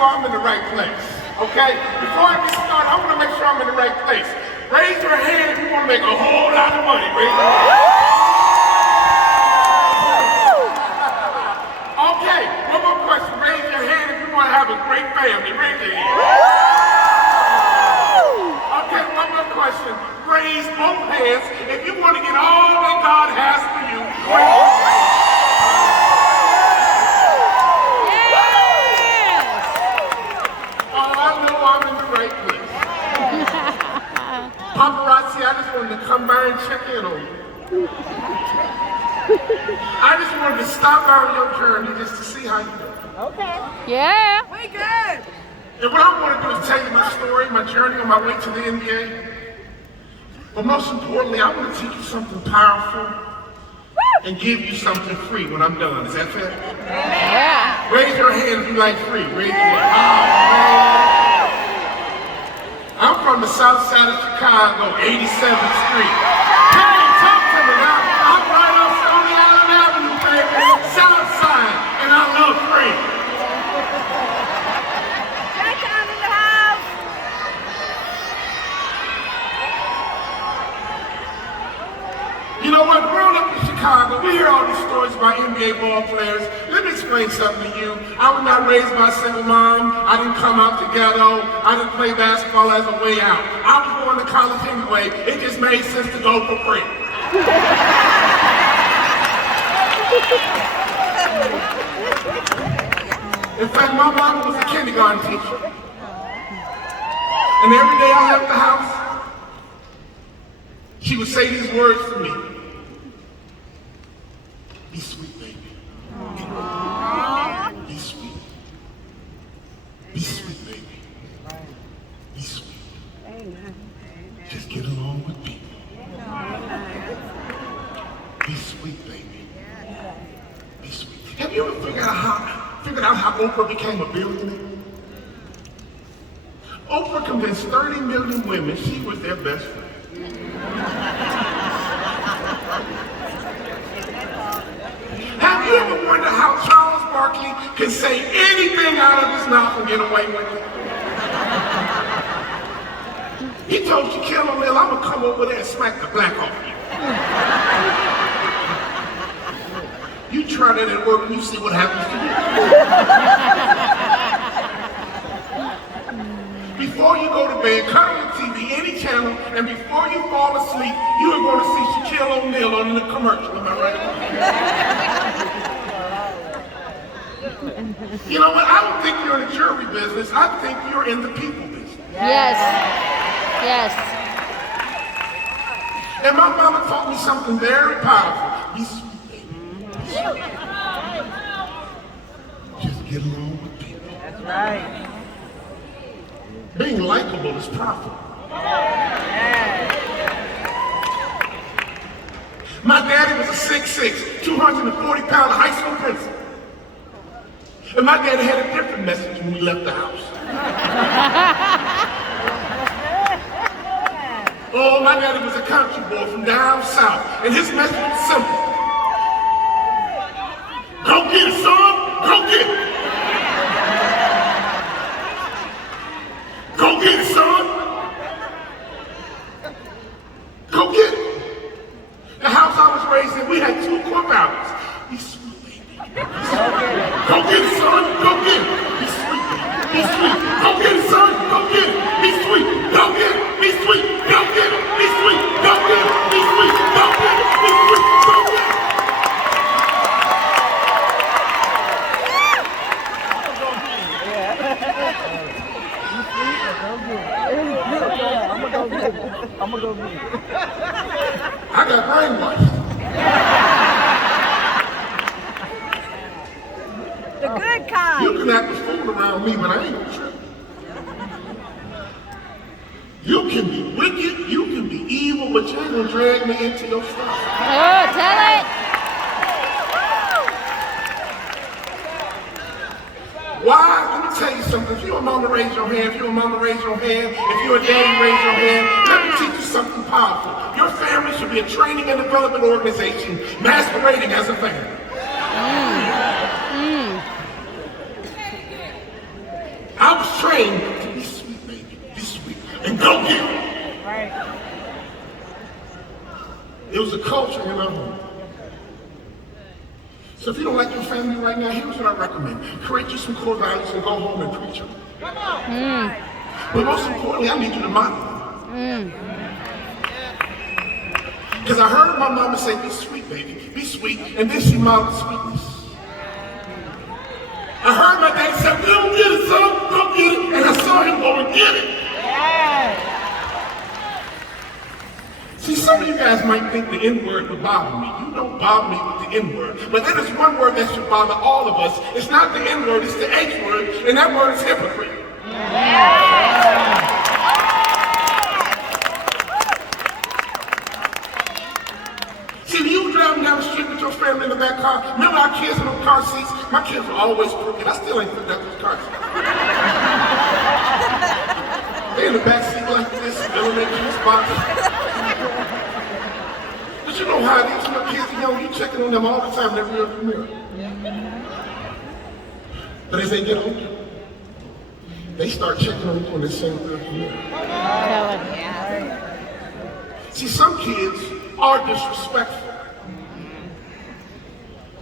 sure I'm in the right place, okay? Before I get started, I want to make sure I'm in the right place. Raise your hand if you want to make a whole lot of money. Raise your hand. Okay, one more question. Raise your hand if you want to have a great family. Raise your hand. Okay, one more question. Raise both hands if you want to get all that God has for you. Paparazzi, I just wanted to come by and check in on you. I just wanted to stop by on your journey just to see how you do. Okay. Yeah. We good. And what I want to do is tell you my story, my journey on my way to the NBA. But most importantly, I want to teach you something powerful and give you something free when I'm done. Is that fair? Yeah. Raise your hand if you like free. Raise your hand. Oh, I'm from the south side of Chicago, 87th Street. Hey, talk to me now. I'm right on Stony Island Avenue, baby. South side, and I love free. J-Town in the house. You know what? Growing up in Chicago, we hear all these stories about NBA ball players. Let me explain something to you. I was not raised by a single mom. I didn't come out the ghetto. I didn't play basketball as a way out. I was going to college anyway. It just made sense to go for free. In fact, my mom was a kindergarten teacher. And every day I left the house, she would say these words to me. Be sweet, baby. Be sweet. Be sweet, baby. Be sweet. Just get along with people. Be sweet, baby. Be sweet. Have you ever figured out how Oprah became a billionaire? Oprah convinced 30 million women she was their best friend. Have you ever wondered how Charles Barkley can say anything out of his mouth and get away with it? He told Shaquille O'Neal, I'm gonna come over there and smack the black off you. You try that at work and you see what happens to you. Before you go to bed, cut on your TV, any channel, and before you fall asleep, you are going to see Shaquille O'Neal on the commercial, am I right? You know what? I don't think you're in the jury business. I think you're in the people business. Yes. Yes. And my mama taught me something very powerful. Be sweet, baby. Be sweet. Just get along with people. That's right. Being likable is profitable. My daddy was a 6'6", 240-pound high school principal. And my daddy had a different message when we left the house. Oh, my daddy was a country boy from down south, and his message was simple. Go get it, son! Go get it! Go get it, son! Go get it! The house I was raised in, we had 2 cookouts. Be sweet, baby. Go get it, son! Go get it! Be sweet, baby. Be sweet. Go get it, son! Go get it! Be sweet! Go get it! Be sweet! Go get it! Be sweet! Go get it! Be sweet! Go get it! Be sweet! Go get it! I'm gonna go get it. I got brainwashed. The good kind. You can act a fool around me, but I ain't gonna trip. You can be wicked, you can be evil, but you ain't gonna drag me into your stuff. Oh, tell it. Why? Let me tell you something. If you're a mama, raise your hand. If you're a mama, raise your hand. If you're a daddy, raise your hand. Let me teach you something powerful. Your family should be a training and development organization masquerading as a family. you don't like your family right now, here's what I recommend. Create you some core values and go home and preach them. But most importantly, I need you to model them. Because I heard my mama say, be sweet, baby, be sweet, and then she modeled sweetness. I heard my dad say, go get it, son, go get it, and I saw him go and get it. See, some of you guys might think the N-word would bother me. You don't bother me with the N-word. But there is one word that should bother all of us. It's not the N-word, it's the H-word, and that word is hypocrite. See, when you were driving down the street with your family in the back car, remember our kids in those car seats? My kids were always crooked. I still ain't figured out those car seats. They in the back seat like this, elementary spots. But you know how it is when your kids are young, you checking on them all the time in every other mirror. But as they get older, they start checking on you in the same mirror. See, some kids are disrespectful,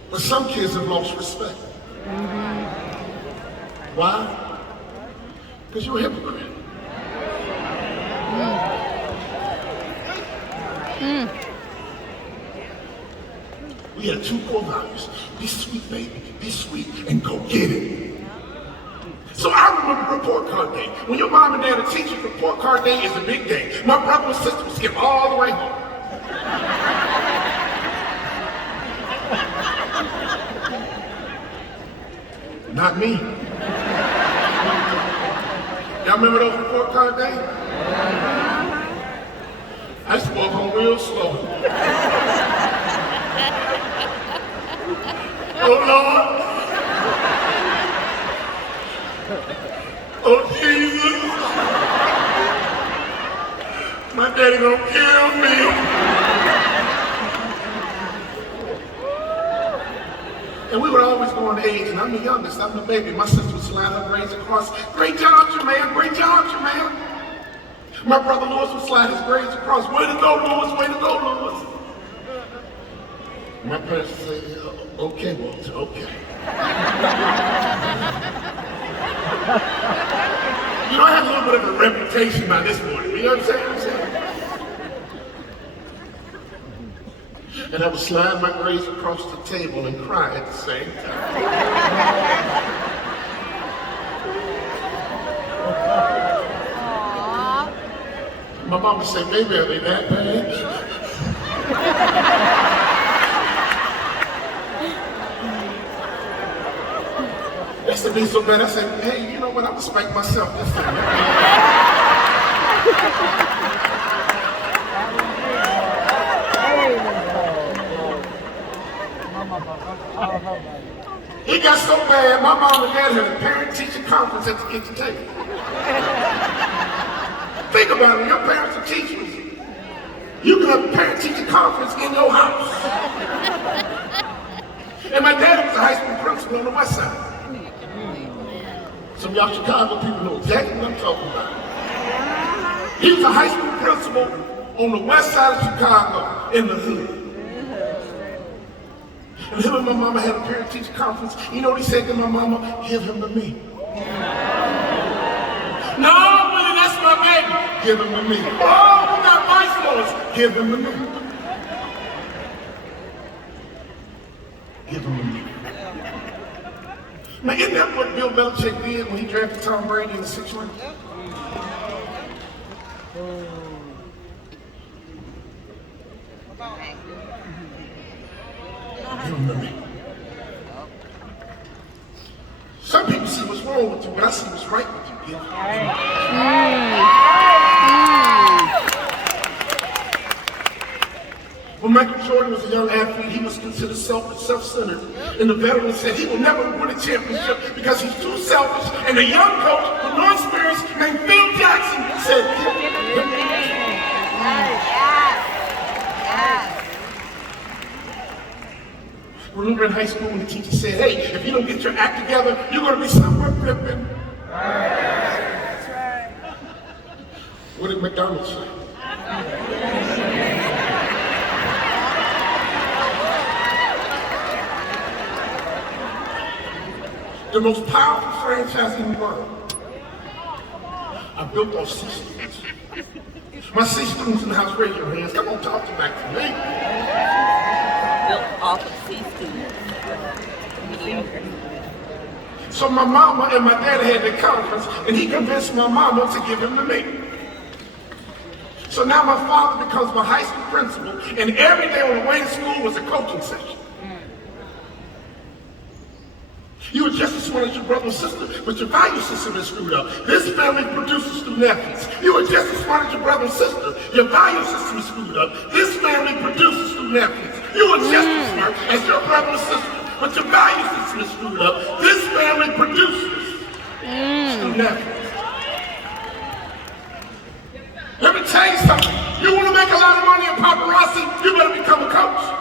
but some kids have lost respect. Why? Because you're a hypocrite. We had two core values. Be sweet, baby. Be sweet and go get it. So I remember report card day. When your mom and dad are teaching, report card day is a big day. My brother and sister would skip all the way home. Not me. Y'all remember those report card days? I used to walk home real slow. Oh Lord. Oh Jesus. My daddy gonna kill me. And we would always go on age, and I'm the youngest, I'm the baby. My sister would slide her grades across. Great job, Jermaine, great job, Jermaine. My brother Lewis would slide his grades across. Way to go, Lewis, way to go, Lewis. My parents would say, okay, Walter, okay. You know, I have a little bit of a reputation by this morning, you know what I'm saying? And I would slide my grades across the table and cry at the same time. My mom would say, baby, are they that bad? It used to be so bad, I said, hey, you know what, I respect myself this time. It got so bad, my mom and dad had a parent-teacher conference at the kitchen table. Think about it, your parents are teachers. You can have a parent-teacher conference in your house. And my dad was a high school principal on the west side. Some of y'all Chicago people know exactly what I'm talking about. He was a high school principal on the west side of Chicago in the hood. And him and my mama had a parent-teacher conference. You know what he said to my mama? Give him to me. No, Willie, that's my baby. Give him to me. Oh, we got vice lords. Give him to me. Give him to me. Now, isn't that what Bill Belichick did when he drafted Tom Brady in the 6th round? Give him to me. Some people see what's wrong with you, but I see what's right with you. Give him to me. When Michael Jordan was a young athlete, he was considered selfish, self-centered. And the veteran said he will never win a championship because he's too selfish. And a young coach with no experience named Phil Jackson said, remember in high school when the teacher said, hey, if you don't get your act together, you're going to be somewhere flipping. That's right. What did McDonald's say? the most powerful franchise in the world. I built those C students. My C students in the house, raise your hands. Come on, talk to back to me. Built off of C students. Mediocre. So my mama and my dad had the conference, and he convinced my mama to give him to me. So now my father becomes my high school principal, and every day on the way to school was a coaching session. You were just as smart as your brother and sister, but your value system is screwed up. This family produces student athletes. You were just as smart as your brother and sister. Your value system is screwed up. This family produces student athletes. You were just as smart as your brother and sister, but your value system is screwed up. This family produces student athletes. Let me tell you something. You want to make a lot of money in paparazzi, you better become a coach.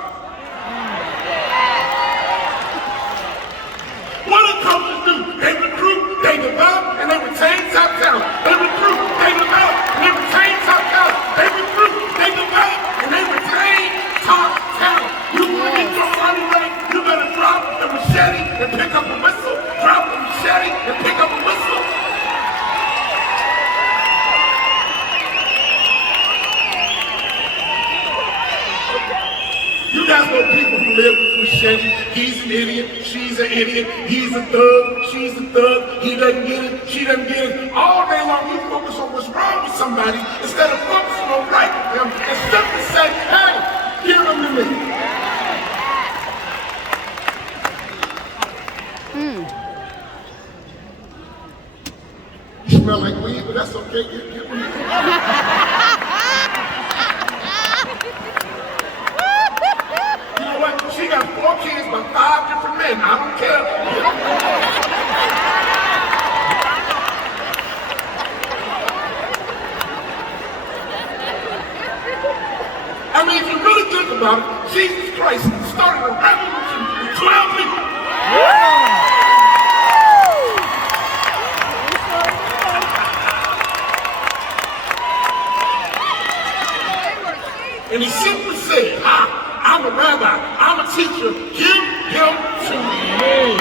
What do coaches do? They recruit, they develop, and they retain top talent. They recruit, they develop, and they retain top talent. They recruit, they develop, and they retain top talent. You want to get your money right, you better drop the machete and pick up a whistle. Drop the machete and pick up a whistle. You guys know people who live with machete. He's an idiot, she's an idiot, he's a thug, she's a thug, he doesn't get it, she doesn't get it. All day long you focus on what's wrong with somebody instead of focusing on right with them and simply say, hey, give them to me. You smell like weed, but that's okay, give them to me. She got 4 kids by 5 different men. I don't care. I mean, if you really think about it, Jesus Christ started a revolution with 12 people. And he simply said, I'm a rabbi, I'm a teacher, give him to me.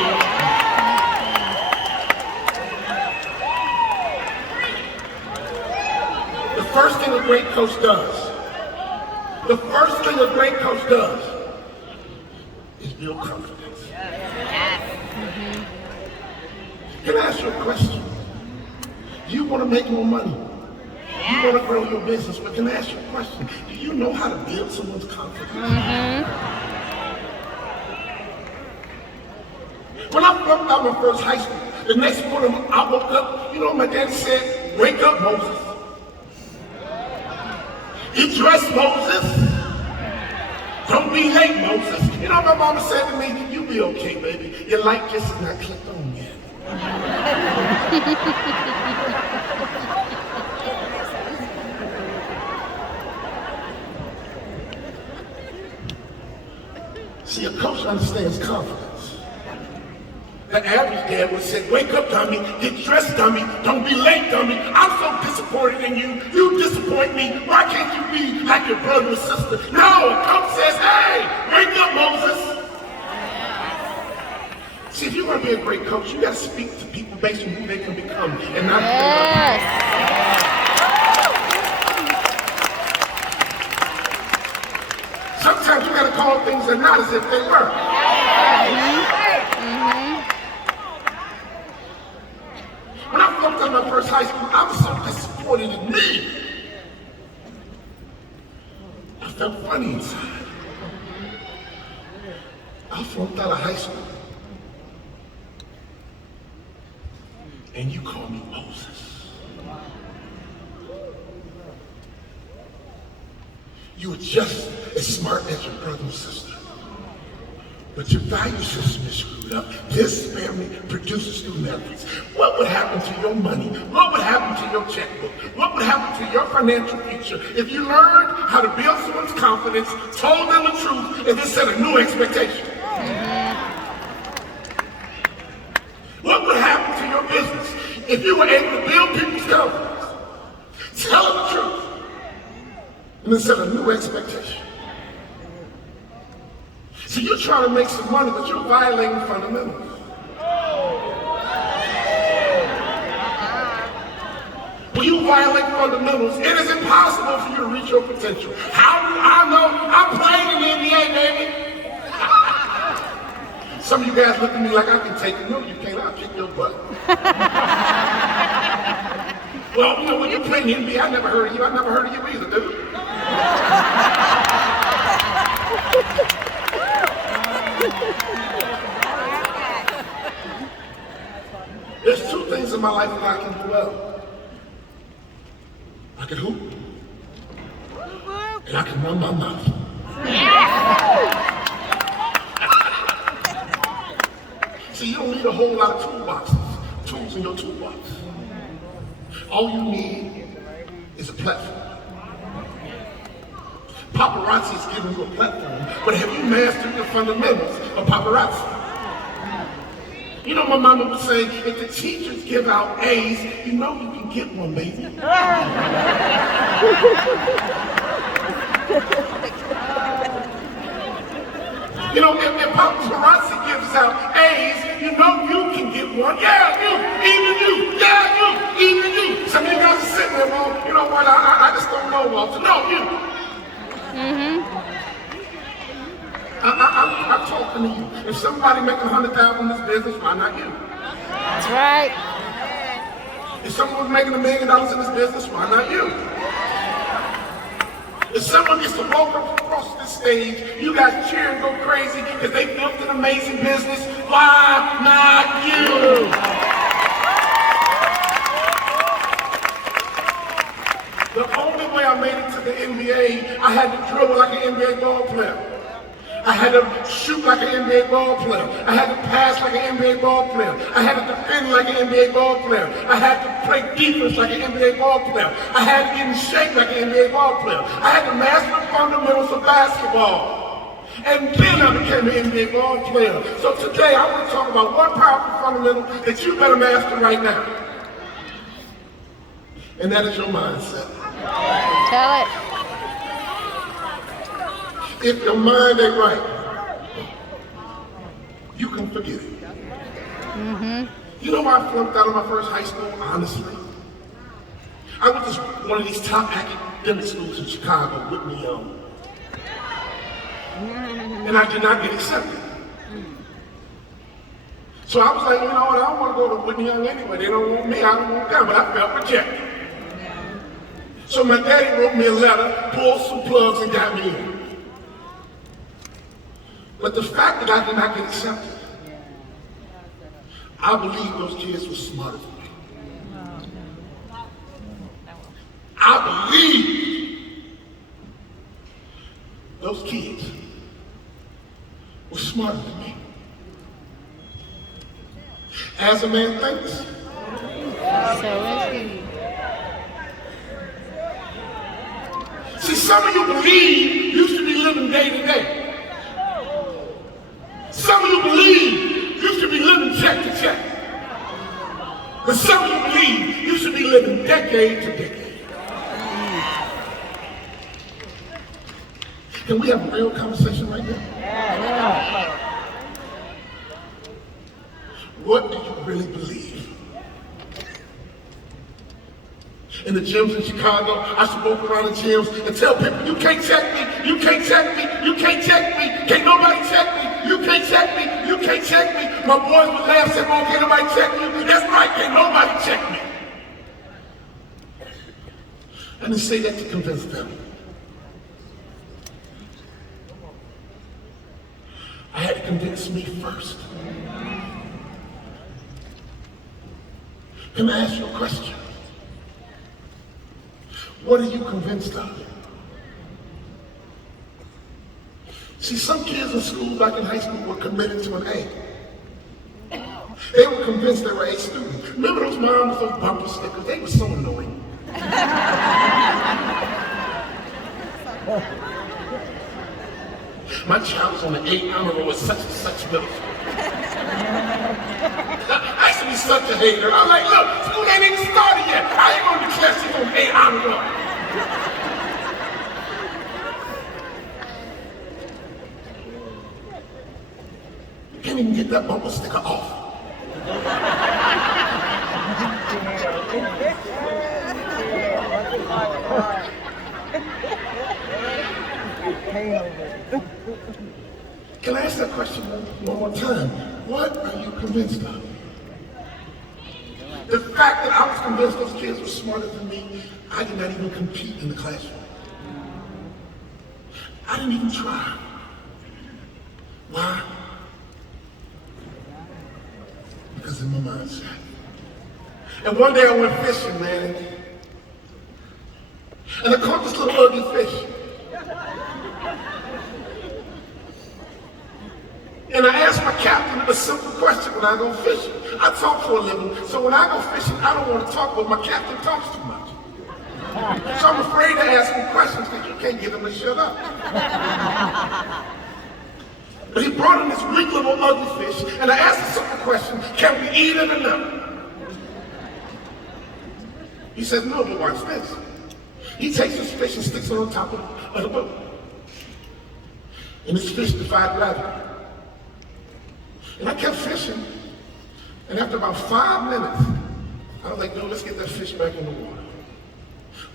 The first thing a great coach does, is build confidence. Can I ask you a question? You want to make more money? You want to grow your business, but can I ask you a question? Do you know how to build someone's confidence? When I flunked out my first high school, the next morning I woke up, you know what my dad said? Wake up, Moses. Get dressed, Moses. Don't be late, Moses. You know what my mama said to me? You be okay, baby. Your light just is not clicked on yet. See, a coach understands confidence. The average dad would say, wake up, dummy, get dressed, dummy, don't be late, dummy. I'm so disappointed in you. You disappoint me. Why can't you be like your brother or sister? No, a coach says, hey, wake up, Moses. See, if you want to be a great coach, you got to speak to people based on who they can become and not who they are. Sometimes you got to call things that are not as if they were. When I flunked out of my first high school, I was so disappointed in me. I felt funny inside. I flunked out of high school. And you call me Moses. You were just as smart as your brother and sister. But your value system is screwed up. This family produces student athletes. What would happen to your money? What would happen to your checkbook? What would happen to your financial future if you learned how to build someone's confidence, told them the truth, and then set a new expectation? What would happen to your business if you were able to build people's confidence, tell them the truth, and then set a new expectation? So you're trying to make some money, but you're violating fundamentals. violate fundamentals, it is impossible for you to reach your potential. How do I know? I'm playing in the NBA, baby. Some of you guys look at me like I can take it. No, you can't. I'll kick your butt. Well, you know, when you play in the NBA, I never heard of you. I never heard of you either, dude. There's two things in my life that I can do well. I can hoop, and I can run my mouth. See, you don't need a whole lot of tools in your toolbox. All you need is a platform. Paparazzi is giving you a platform, but have you mastered the fundamentals of paparazzi? You know, my mama would say, if the teachers give out A's, you know you can get one, baby. You know, if paparazzi gives out A's, you know you can get one. Yeah, you, even you, yeah, you, even you. Some of you guys are sitting there, well, you know what, I just don't know, Walter. No, you. I'm talking to you. If somebody making $100,000 in this business, why not you? That's right. If someone's making $1 million in this business, why not you? If someone gets to walk across this stage, you guys cheer and go crazy because they built an amazing business, why not you? The only way I made it to the NBA, I had to dribble like an NBA ball player. I had to shoot like an NBA ball player. I had to pass like an NBA ball player. I had to defend like an NBA ball player. I had to play defense like an NBA ball player. I had to get in shape like an NBA ball player. I had to master the fundamentals of basketball. And then I became an NBA ball player. So today I want to talk about one powerful fundamental that you better master right now. And that is your mindset. Tell it. If your mind ain't right, you can forget it. You know why I flunked out of my first high school, honestly? I went to one of these top academic schools in Chicago, Whitney Young. And I did not get accepted. So I was like, you know what, I don't want to go to Whitney Young anyway. They don't want me, I don't want them, but I felt rejected. So my daddy wrote me a letter, pulled some plugs, and got me in. But the fact that I did not get accepted, I believe those kids were smarter than me. I believe those kids were smarter than me. As a man thinks. So is he. See, some of you believe you should be living day to day. Some of you believe you should be living check to check. But some of you believe you should be living decade to decade. Can we have a real conversation right now? Yeah. What do you really believe? In the gyms in Chicago, I used to walk around the gyms and tell people, you can't check me, you can't check me, you can't check me, can't nobody check me, you can't check me, you can't check me. My boys would laugh and say, oh, can't nobody check me? That's right, can't nobody check me. I didn't say that to convince them. I had to convince me first. Can I ask you a question? What are you convinced of? See, some kids in school back in high school were committed to an A. They were convinced they were A students. Remember those moms with those bumper stickers? They were so annoying. My child was on the 8 honor roll at such and such middle school. I used to be such a hater. I'm like, look, school ain't even started yet. I ain't going to declare she's on the 8 honor roll. You can't even get that bumper sticker off. Can I ask that question one more time? What are you convinced of? The fact that I was convinced those kids were smarter than me, I did not even compete in the classroom. I didn't even try. Why? Because in my mindset. And one day I went fishing, man. And I caught this little ugly fish. And I asked my captain a simple question when I go fishing. I talk for a living, so when I go fishing, I don't want to talk, but my captain talks too much. So I'm afraid to ask him questions because you can't get him to shut up. But he brought in this weak little ugly fish, and I asked a simple question, can we eat it or not? He says, no, but watch this. He takes his fish and sticks it on top of the boat. And his fish defied gravity. And I kept fishing, and after about 5 minutes, I was like, no, let's get that fish back in the water.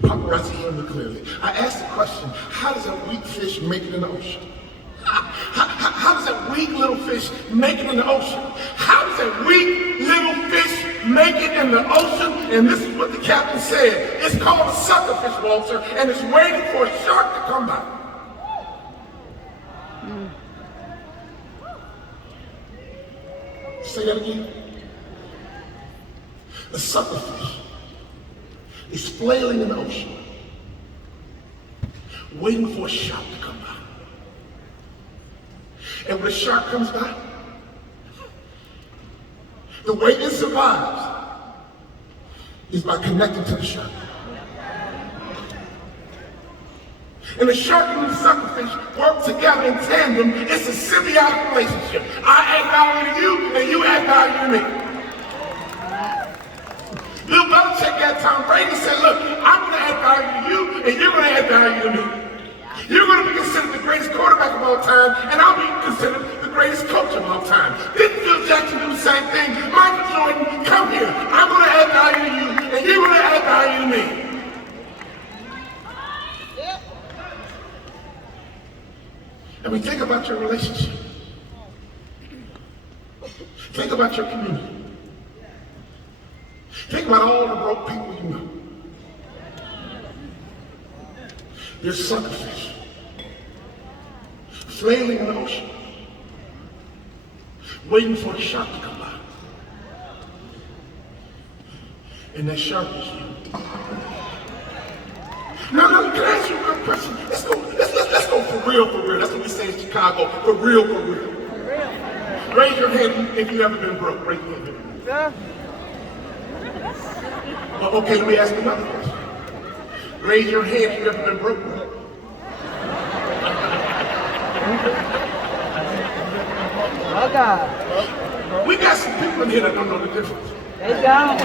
Paparazzi heard me clearly. I asked the question, how does that weak fish make it in the ocean? How does that weak little fish make it in the ocean? How does that weak little fish make it in the ocean? And this is what the captain said. It's called a suckerfish, Walter, and it's waiting for a shark to come by. Say that again. A suckerfish is flailing in the ocean, waiting for a shark to come by. And when a shark comes by, the way it survives is by connecting to the shark. And the shark and the suckerfish work together in tandem. It's a symbiotic relationship. I add value to you, and you add value to me. Bill Belichick got Tom Brady said, look, I'm going to add value to you, and you're going to add value to me. You're going to be considered the greatest quarterback of all time, and I'll be considered the greatest coach of all time. Didn't Phil Jackson do the same thing? Michael Jordan, come here. I'm going to add value to you, and you're going to add value to me. I mean, think about your relationship. Think about your community. Think about all the broke people you know. There's suckerfish flailing in the ocean, waiting for a shark to come by. And that shark is you. No, can I ask you a real question? Let's go for real. That's what we say in Chicago, for real. Raise your hand if you've ever been broke. Raise your hand. Yeah. Okay, let me ask you another question. Raise your hand if you've ever been broke. Oh, God. We got some people in here that don't know the difference. They don't. They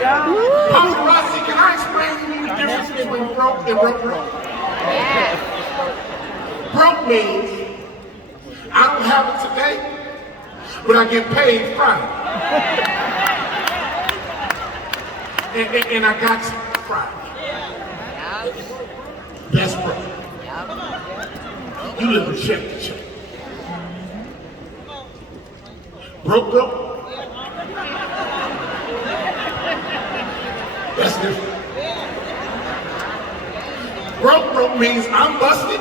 don't. Paparazzi, can I explain to you the difference between broke and broke? Broke means I don't have it today, but I get paid Friday. And I got you Friday. That's broke. You live check to check. Broke. That's different. Broke means I'm busted,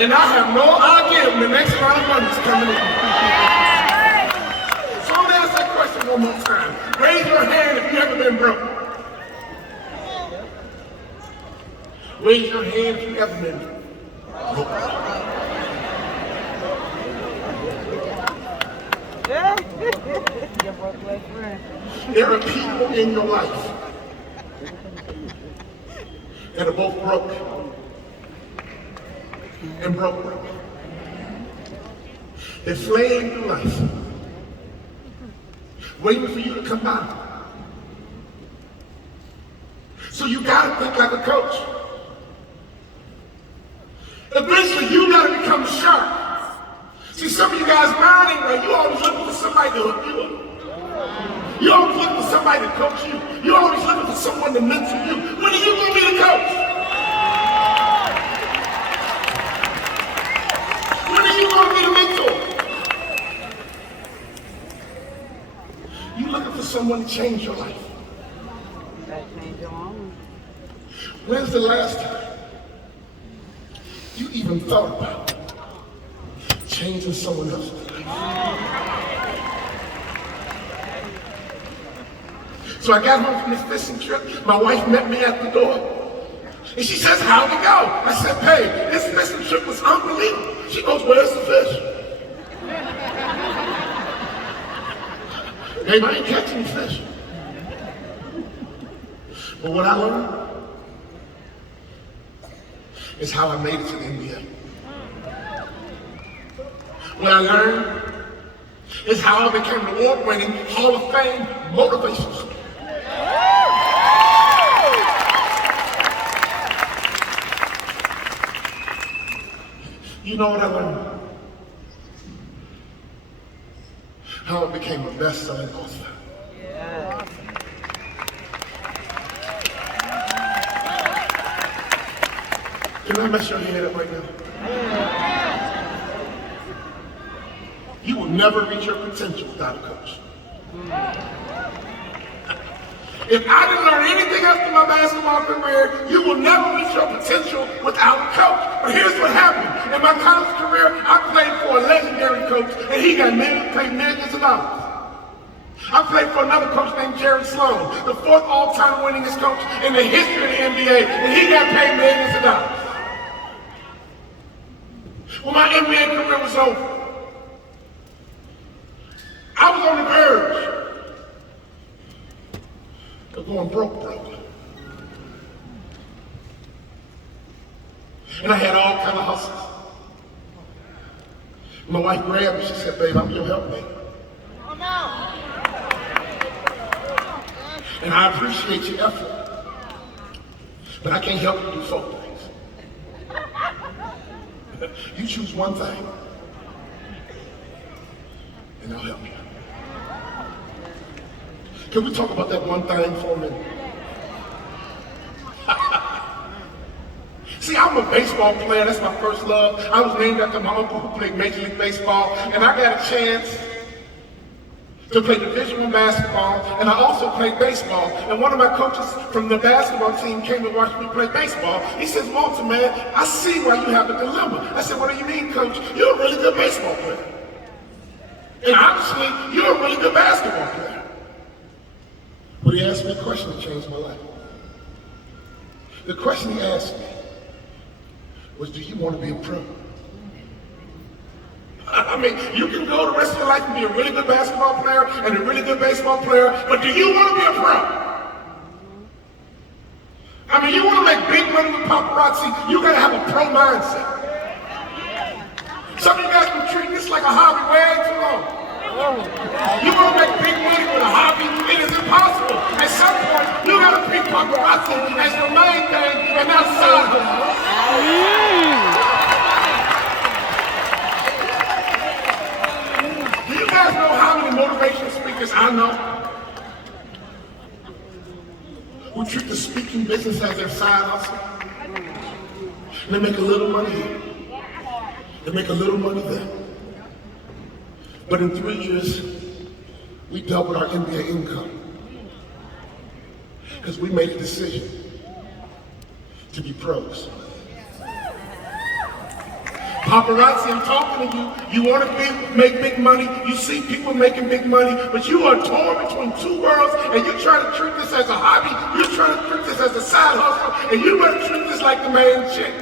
and I have no idea when the next round of money is coming in. So I'm gonna ask that question one more time. Raise your hand if you've ever been broke. Raise your hand if you've ever been broke. There are people in your life that are both broke and broke. They're flailing through life, waiting for you to come by. So you gotta think like a coach. Eventually you gotta become the shark. See, some of you guys mind ain't right. You always looking for somebody to hook you up. You always looking for somebody to coach you. You always looking for someone to mentor you. When are you gonna be the coach? When are you going to get a mentor? You looking for someone to change your life. That change your own. When's the last time you even thought about changing someone else's life? So I got home from this fishing trip. My wife met me at the door. And she says, how'd it go? I said, babe, this fishing trip was unbelievable. She goes, where's the fish? Babe, I ain't catching fish. But what I learned is how I made it to the NBA. What I learned is how I became an award-winning Hall of Fame motivation speaker. You know what I learned? How I became a best-selling author. Yeah. Can I mess your head up right now? You will never reach your potential without a coach. If I didn't learn anything else in my basketball career, you will never reach your potential without a coach. But here's what happened. In my college career, I played for a legendary coach, and he got paid millions of dollars. I played for another coach named Jerry Sloan, the fourth all-time winningest coach in the history of the NBA, and he got paid millions of dollars. When my NBA career was over, I was on the verge of going broke. And I had all kind of hustles. My wife grabbed me, she said, babe, I'm your helpmate. And I appreciate your effort, but I can't help you do 4 things. You choose one thing, and I'll help you. Can we talk about that one thing for a minute? See, I'm a baseball player. That's my first love. I was named after my uncle who played Major League Baseball, and I got a chance to play Division I basketball, and I also played baseball. And one of my coaches from the basketball team came to watch me play baseball. He says, Walter, man, I see why you have a dilemma. I said, what do you mean, coach? You're a really good baseball player. And obviously, you're a really good basketball player. But he asked me a question that changed my life. The question he asked me was, do you want to be a pro? I mean, you can go the rest of your life and be a really good basketball player and a really good baseball player, but do you want to be a pro? I mean, you want to make big money with paparazzi, you got to have a pro mindset. Some of you guys been treating this like a hobby way too long. You want to make big money with a hobby? It is impossible. At some point, you got to pick paparazzi as your main thing and not side hustle. Do you guys know how many motivational speakers I know who treat the speaking business as their side hustle? And they make a little money here. They make a little money there. But in 3 years, we doubled our NBA income because we made a decision to be pros. Paparazzi, I'm talking to you. You want to make big money. You see people making big money, but you are torn between 2 worlds, and you're trying to treat this as a hobby. You're trying to treat this as a side hustle, and you better treat this like the main chick.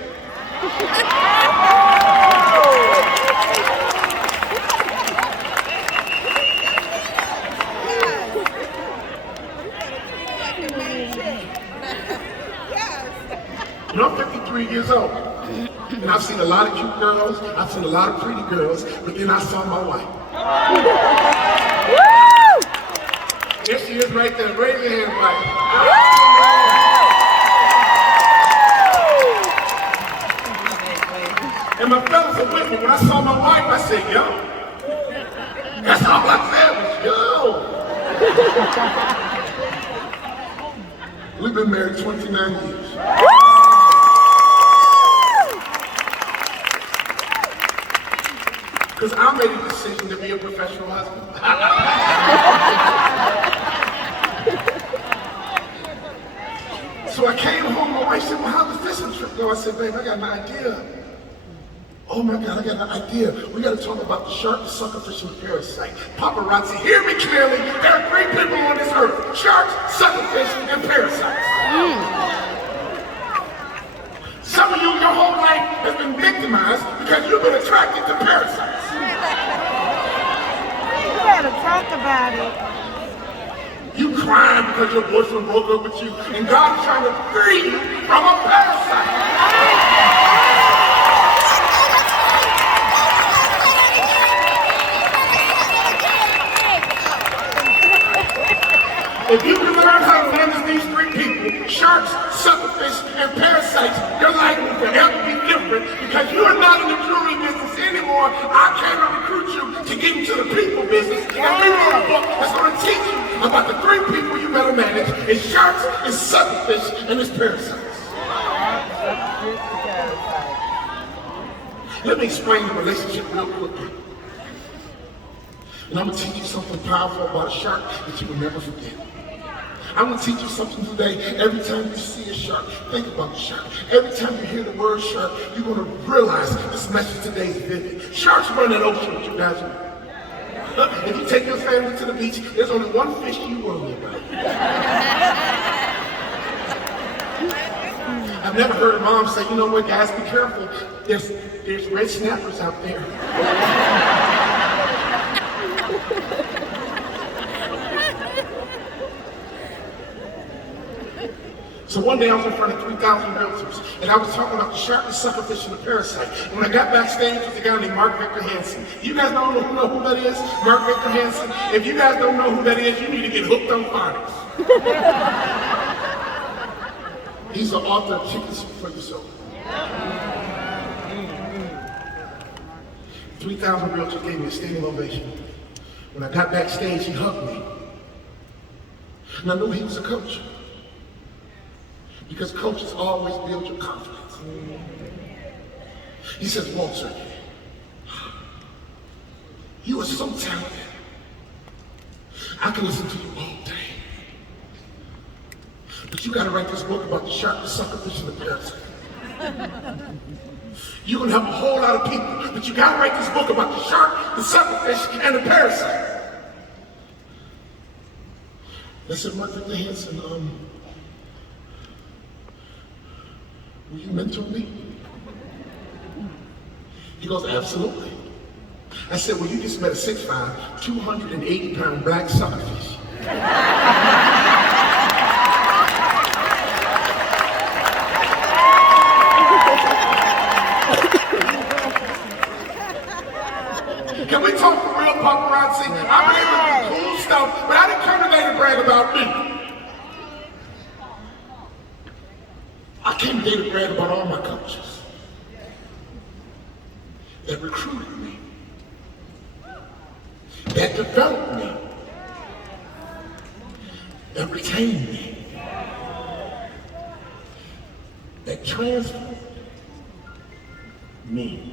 You know, I'm 53 years old, and I've seen a lot of cute girls, I've seen a lot of pretty girls, but then I saw my wife. There she is right there. Raise your hand, wife. And my fellas are with me. When I saw my wife, I said, yo. That's all I said was, yo. We've been married 29 years. Because I made a decision to be a professional husband. So I came home, my wife said, well, how'd the fishing trip go? I said, babe, I got an idea. Oh my God, I got an idea. We got to talk about the shark, the suckerfish, and the parasite. Paparazzi, hear me clearly. There are 3 people on this earth: sharks, suckerfish, and parasites. Some of you, your whole life has been victimized because you've been attracted to parasites. You better talk about it. You crying because your boyfriend broke up with you, and God's trying to free you from a parasite. If you can learn how to manage these 3 people, sharks, suckerfish, and parasites, your life will forever be different because you are not in the jewelry business anymore. I came to recruit you to get into the people business, and we wrote a book that's going to teach you about the 3 people you better manage. It's sharks, it's suckerfish, and it's parasites. Let me explain the relationship real quickly. And I'm going to teach you something powerful about a shark that you will never forget. I'm going to teach you something today. Every time you see a shark, think about the shark. Every time you hear the word shark, you're going to realize this message today is vivid. Sharks run that ocean with you guys. If you take your family to the beach, there's only one fish you worry about. I've never heard a mom say, you know what, guys, be careful. There's red snappers out there. So one day I was in front of 3,000 realtors, and I was talking about the shark, the suckerfish, and the parasite. And when I got backstage with a guy named Mark Victor Hansen. You guys don't know who that is? Mark Victor Hansen? If you guys don't know who that is, you need to get hooked on phonics. He's the author of Chicken Soup for Your Soul. 3,000 realtors gave me a standing ovation. When I got backstage, he hugged me. And I knew he was a coach. Because coaches always build your confidence. He says, Walter, you are so talented. I can listen to you all day. But you gotta write this book about the shark, the suckerfish, and the parasite. You're gonna have a whole lot of people, but you gotta write this book about the shark, the suckerfish, and the parasite. I said, Mark Victor Hansen, will you mentor me? He goes, absolutely. I said, well, you just met a 6'5", 280-pound black suckerfish. Can we talk for real, paparazzi? I'm able to do cool stuff, but I didn't come today to brag about me. I came today to brag about all my coaches that recruited me, that developed me, that retained me, that transformed me.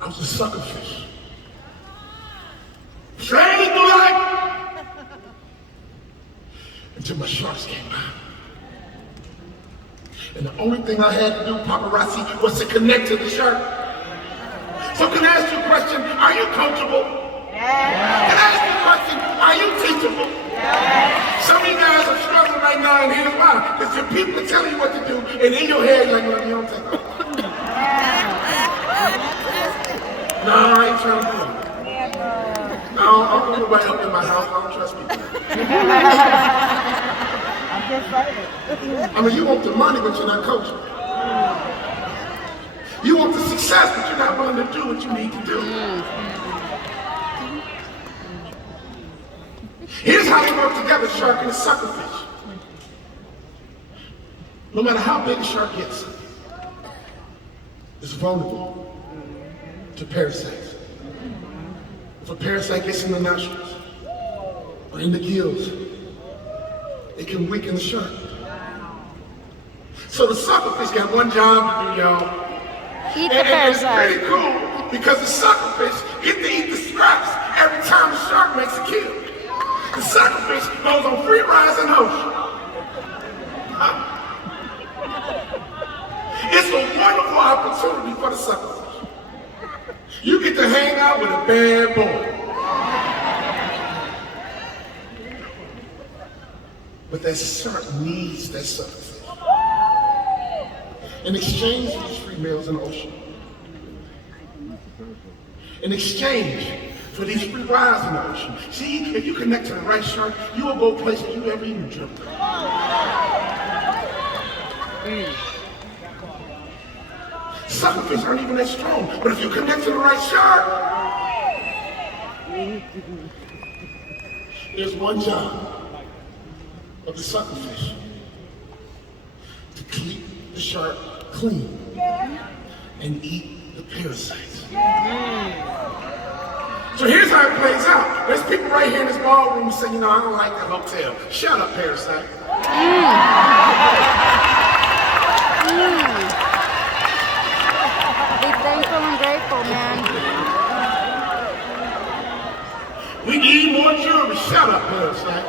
I was a suckerfish. Trained through life until my sharks came out. And the only thing I had to do, paparazzi, was to connect to the shark. So can I ask you a question? Are you coachable? Yes. Can I ask you a question? Are you teachable? Yes. Some of you guys are struggling right now, and here's why. Because your people are telling you what to do, and in your head, you're like, well, you don't take it. No, I ain't trying to do it. No, I don't want nobody up in my house. I don't trust people. I'm just saying. I mean, you want the money, but you're not coaching. You want the success, but you're not willing to do what you need to do. Here's how they work together, shark and a suckerfish. No matter how big a shark gets, it's vulnerable to parasites. If a parasite gets in the nostrils or in the gills, it can weaken the shark. So the suckerfish got one job to do, y'all. Eat the And it's parasite. pretty cool because the suckerfish get to eat the scraps every time the shark makes a kill. The suckerfish goes on free rides in the ocean. It's a wonderful opportunity for the suckerfish. You get to hang out with a bad boy. But that shark needs that suckerfish. In exchange for these free meals in the ocean. In exchange for these free rides in the ocean. See, if you connect to the right shark, you will go places you never even dreamt of. Suckerfish aren't even that strong, but if you connect to the right shark, there's one job of the suckerfish: to keep the shark clean and eat the parasites. So here's how it plays out. There's people right here in this ballroom who say, I don't like that hotel. Shut up, parasite. Be thankful and grateful, man. We need more jewelry. Shut up, parasite.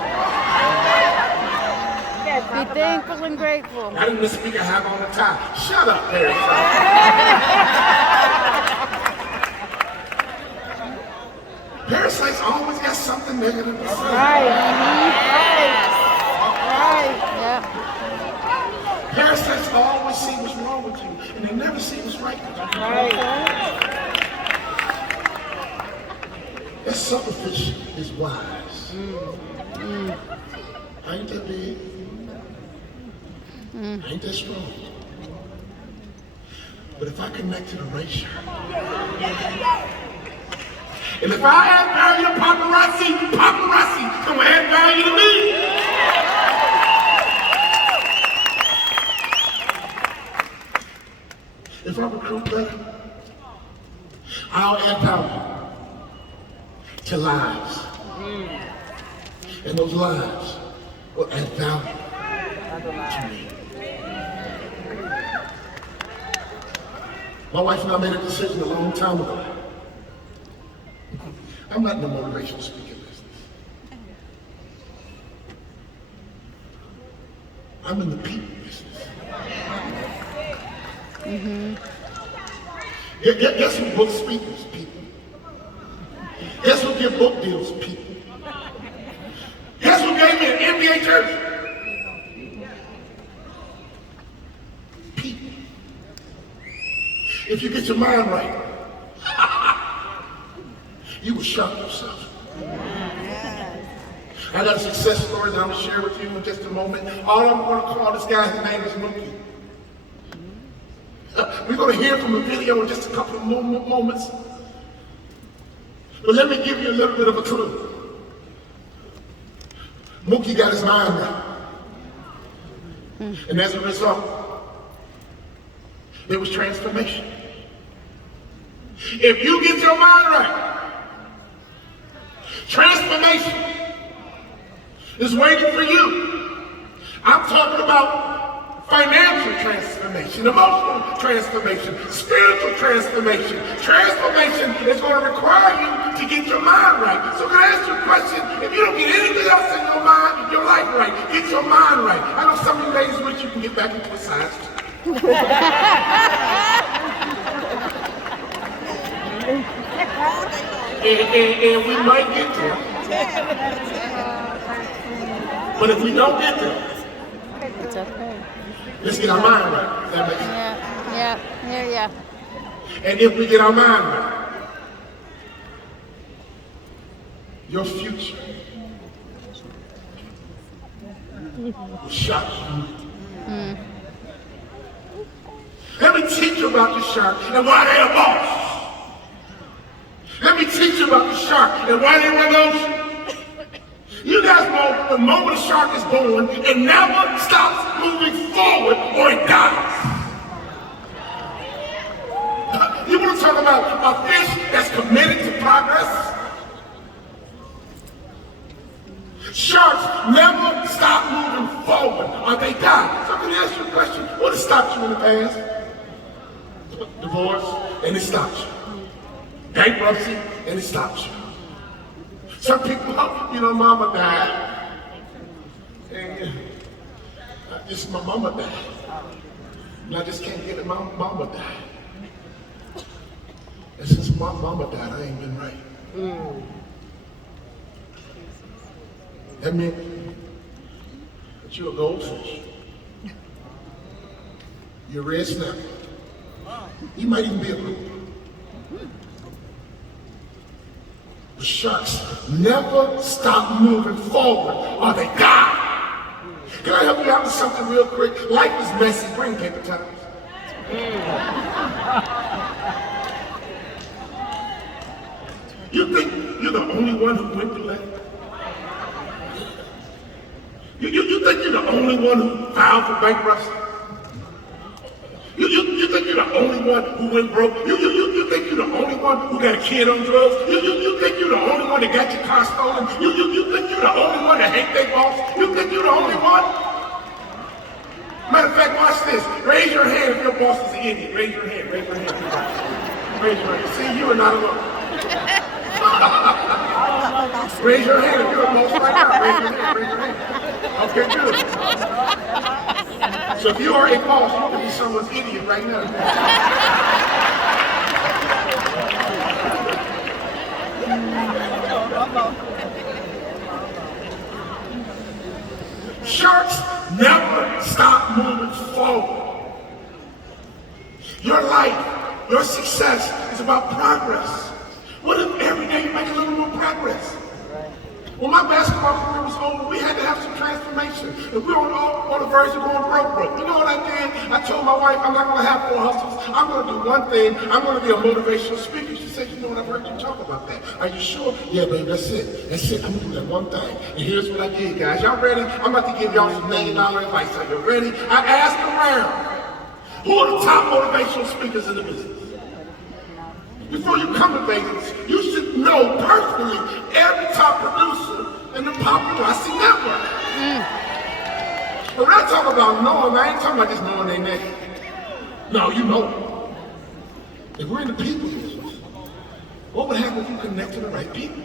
Be thankful and grateful. I didn't speak a have on a tie. Shut up, parasite. Parasites always got something negative to say. Right. Yep. Parasites always see what's wrong with you, and they never see what's right with you. Right. That suckerfish is wise. I ain't that big. I ain't that strong. But if I connect to the right shark, and if I add value to paparazzi gonna add value to me. If I recruit better, I'll add value to lives. And those lives will add value to me. My wife and I made a decision a long time ago. I'm not in the motivational speaking business. I'm in the people business. Guess who book speakers? People. Guess who get book deals? People. Guess who gave me an NBA jersey? People. If you get your mind right, you will shock yourself. I got a success story that I'm going to share with you in just a moment. All I'm going to call this guy's name is Mookie. We're going to hear from a video in just a couple of moments. But let me give you a little bit of a clue. Mookie got his mind right. And as a result, there was transformation. If you get your mind right, transformation is waiting for you. I'm talking about financial transformation, emotional transformation, spiritual transformation. Transformation is going to require you to get your mind right. So can I ask you a question? If you don't get anything else in your mind, your life right, get your mind right. I know some of you ladies wish you can get back into a science. And we might get there. But if we don't get there, It's okay. let's get our mind right. Does that make sense? Yeah. And if we get our mind right, your future will shock you. Let me teach you about the shark and why they're a boss. Let me teach you about the shark and why they run the ocean. You guys know the moment a shark is born, it never stops moving forward or it dies. You want to talk about a fish that's committed to progress? Sharks never stop moving forward or they die. So I'm going to ask you a question. What has stopped you in the past? The Divorce, and it stops you. Bankruptcy, and it stops you. Some people, mama died. And just my mama died. And I just can't get it, my mama died. And since my mama died, I ain't been right. That meant that you're a goldfish. You're a red snapper. You might even be a group. The sharks never stop moving forward or they die. Can I help you out with something real quick? Life is messy. Bring paper towels. You think you're the only one who went through that? You think you're the only one who filed for bankruptcy? You think you're the only one who went broke? You think you're the only one who got a kid on drugs? You think you're the only one that got your car stolen? You think you're the only one that hate their boss? You think you're the only one? Matter of fact, watch this. Raise your hand if your boss is an idiot. Raise your hand. Raise your hand. Raise your hand. See, you are not alone. Raise your hand if you're a boss right now. Raise your hand. Raise your hand. Okay, good. So if you are a boss, you can be someone's idiot right now. Sharks never stop moving forward. Your life, your success is about progress. What if every day you make a little more progress? When my basketball career was over, we had to have some transformation. And we were on the verge of going broke. You know what I did? I told my wife, I'm not going to have 4 hustles. I'm going to do one thing. I'm going to be a motivational speaker. She said, you know what, I've heard you talk about that. Are you sure? Yeah, baby, that's it. That's it. I'm going to do that one thing. And here's what I did, guys. Y'all ready? I'm about to give y'all some $1 million advice. Are you ready? I asked around, who are the top motivational speakers in the business? Before you come to Vegas, you should know personally every top producer in the Paparazzi network. But when I talk about knowing, I ain't talking about just knowing their name. No, you know. If we're in the people business, what would happen if you connect to the right people?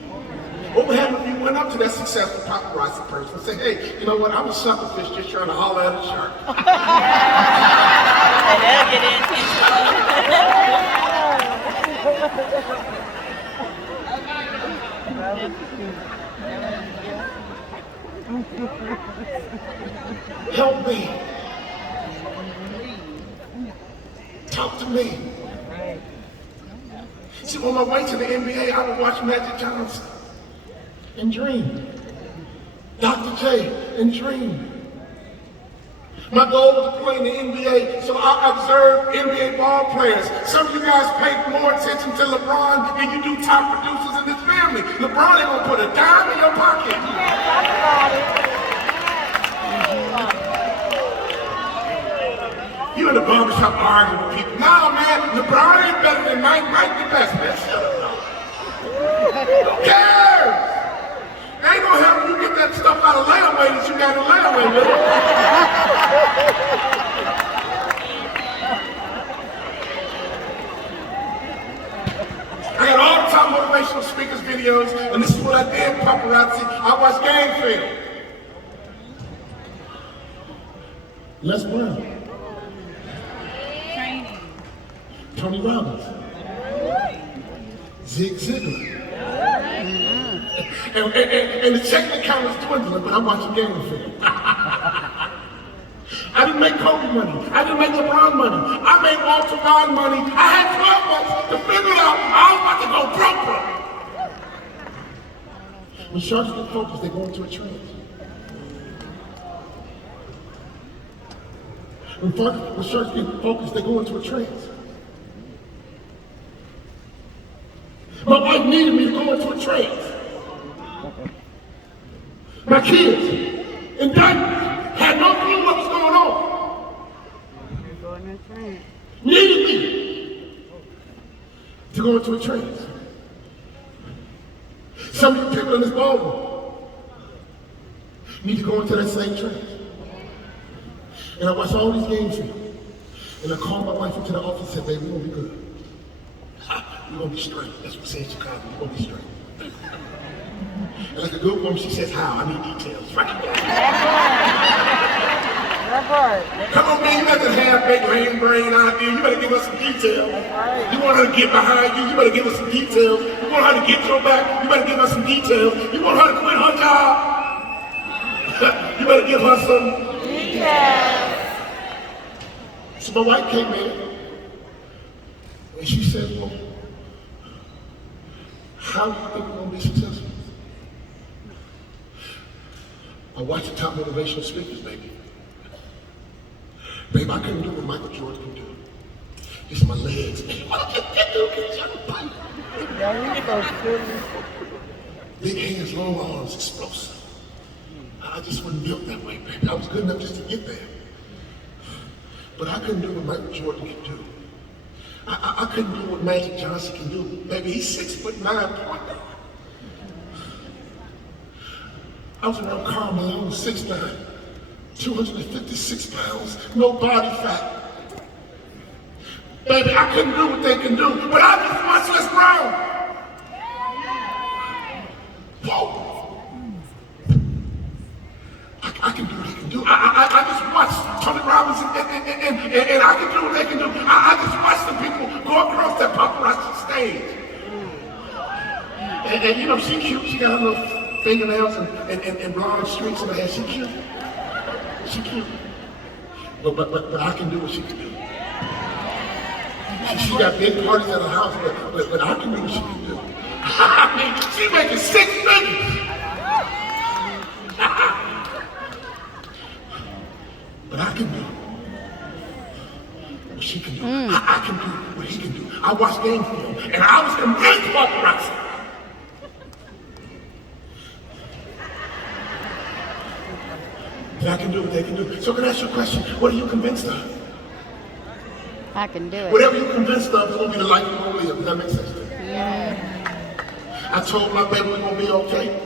What would happen if you went up to that successful paparazzi person and say, hey, you know what, I'm a suckerfish just trying to holler at a shark. And that'll get intentional. Help me. Talk to me. See, on my way to the NBA, I would watch Magic Johnson and dream. Dr. J and dream. My goal was to play in the NBA, so I observed NBA ball players. Some of you guys pay more attention to LeBron than you do top producers in this family. LeBron ain't gonna put a dime in your pocket. You in the barbershop arguing with people. Nah, man, LeBron ain't better than Mike. Mike the best, man. Shut up. Who cares? It ain't gonna help you get that stuff out of layaway that you got in layaway with. I got all the top motivational speakers videos, and this is what I did, Paparazzi. I watched game film. Les Brown. Training. Tony Robbins. Zig Ziglar. And the checking account was dwindling, but I'm watching game film. I didn't make Kobe money. I didn't make LeBron money. I made Walter Bond money. I had 12 months to figure it out. I was about to go broke. When sharks get focused, they go into a trance. When sharks get focused, they go into a trance. My wife needed me to go into a trance. My kids in diapers had no clue what was going on. Needed me to go into a trance. Some of you people in this ballroom need to go into that same trance. And I watch all these games here. And I called my wife into the office and said, baby, we're gonna be good. We're gonna be straight. That's what we say in Chicago, we're gonna be straight. And like a good woman, she says, how? I need details. Right? That part. Come on, man, you got this half-baked lame brain idea. You better give us some details. Right. You want her to get behind you, you better give us some details. You want her to get your back, you better give us some details. You want her to quit her job, you better give her some Details. So my wife came in, and she said, well, how do you think we're going to be successful? I watched the top motivational speakers, baby. Babe, I couldn't do what Michael Jordan could do. Just my legs, man. Big hands, long arms, explosive. I just wasn't built that way, baby. I was good enough just to get there. But I couldn't do what Michael Jordan could do. I couldn't do what Magic Johnson can do. Baby, he's 6'9" point guard. I was around Karl Malone, 6'9", 256 pounds, no body fat. Baby, I couldn't do what they can do, but I just watched Les Brown. Whoa. I can do what he can do. I just watched Tony Robbins and I can do what they can do. I just watched the people go across that paparazzi stage. And you know, she cute. She got her little fingernails and blonde streaks in her hair. She cute. She cute. But I can do what she can do. She got big parties at her house, but I can do what she can do. I mean, she making 6 figures. But I can do what she can do. I can do what he can do. I watched game film, and I was convinced paparazzi. That I can do what they can do. So can I ask you a question? What are you convinced of? I can do it. Whatever you're convinced of is going to be the life you're going to live. Does that make sense to you? Yeah. I told my baby we're going to be okay.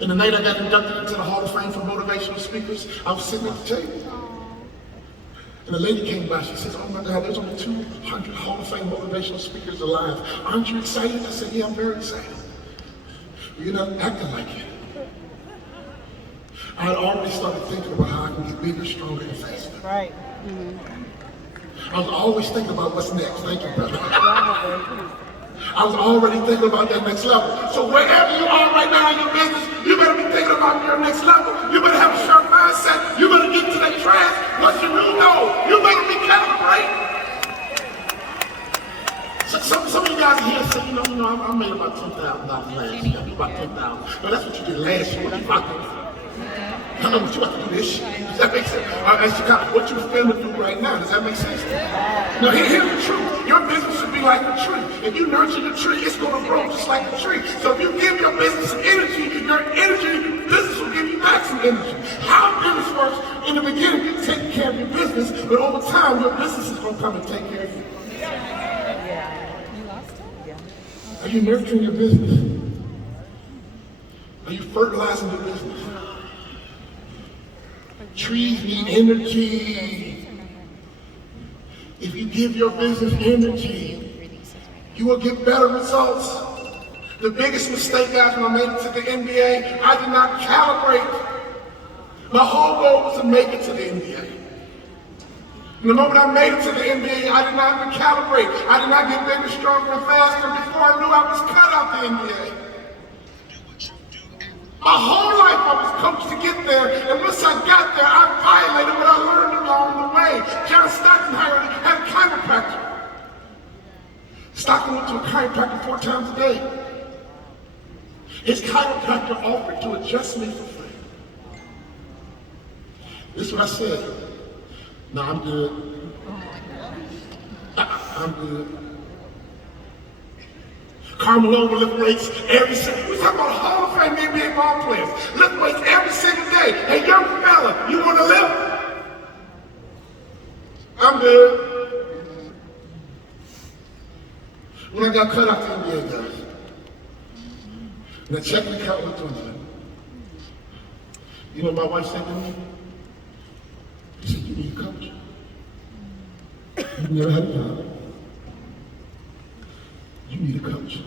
And the night I got inducted into the Hall of Fame for motivational speakers, I was sitting at the table. And a lady came by, she says, oh my God, there's only 200 Hall of Fame motivational speakers alive. Aren't you excited? I said, yeah, I'm very excited. You're not acting like it. I had already started thinking about how I can get bigger, stronger, and faster. Right. I was always thinking about what's next. Thank you, brother. I was already thinking about that next level. So wherever you are right now in your business, you better be thinking about your next level. You better have a sharp mindset. You better get to that trance. Once you really know, you better be calibrated. Some of you guys here say, you know, I made about $10,000 last year. About $10,000. But that's what you did last year. What you about to do? I know what you have to do this year. Does that make sense? As Chicago, what you're feeling to do right now, does that make sense? Now here's the truth. Your business should be like a tree. If you nurture the tree, it's going to grow just like a tree. So if you give your business some energy, your business will give you back some energy. How business works, in the beginning, you take care of your business, but over time, your business is going to come and take care of you. Are you nurturing your business? Are you fertilizing your business? Trees need energy. If you give your business energy, you will get better results. The biggest mistake, guys, when I made it to the NBA, I did not calibrate. My whole goal was to make it to the NBA. And the moment I made it to the NBA, I did not recalibrate. I did not get bigger, stronger, and faster. Before I knew I was cut out the NBA. My whole life I was coached to get there, and once I got there, I violated what I learned along the way. John Stockton had a chiropractor. Stockton went to a chiropractor 4 times a day. His chiropractor offered to adjust me for free. This is what I said. No, I'm good. I'm good. Karl Malone will lift weights every single day. We're talking about Hall of Fame NBA ball players. Lift weights every single day. Hey, young fella, you want to lift? I'm good. When I got cut out the NBA, guys, and the checking account went dwindling. You know what my wife said to me? She said, you need coach. You've never had a job. You need a coach.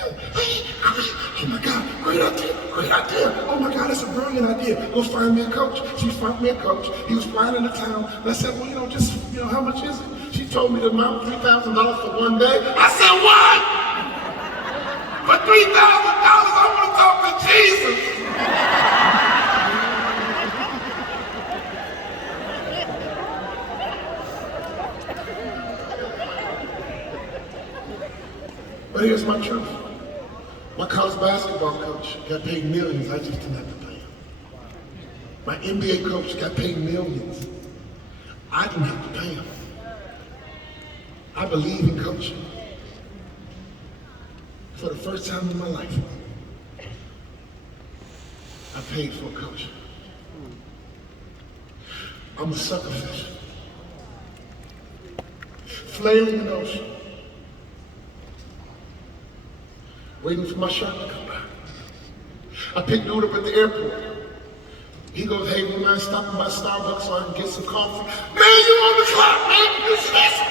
Oh my God, great idea, great idea. Oh my God, that's a brilliant idea. Go find me a coach. She found me a coach. He was flying into town. And I said, well, just, how much is it? She told me the amount, $3,000 for one day. I said, what? For $3,000, I want to talk to Jesus. But here's my truth. My college basketball coach got paid millions. I just didn't have to pay him. My NBA coach got paid millions. I didn't have to pay him. I believe in coaching. For the first time in my life, I paid for a coach. I'm a suckerfish. Flailing in the ocean. Waiting for my shark to come back. I picked dude up at the airport. He goes, hey, you mind stopping by Starbucks so I can get some coffee? Man, you on the clock, man. You stressed.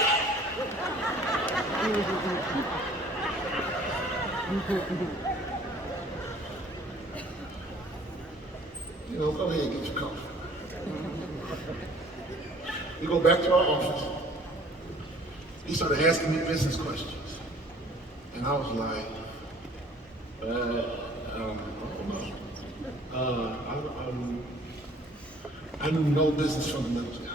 Go ahead and get your coffee. We go back to our office. He started asking me business questions. And I was like, I don't know. I knew no business fundamentals, guys.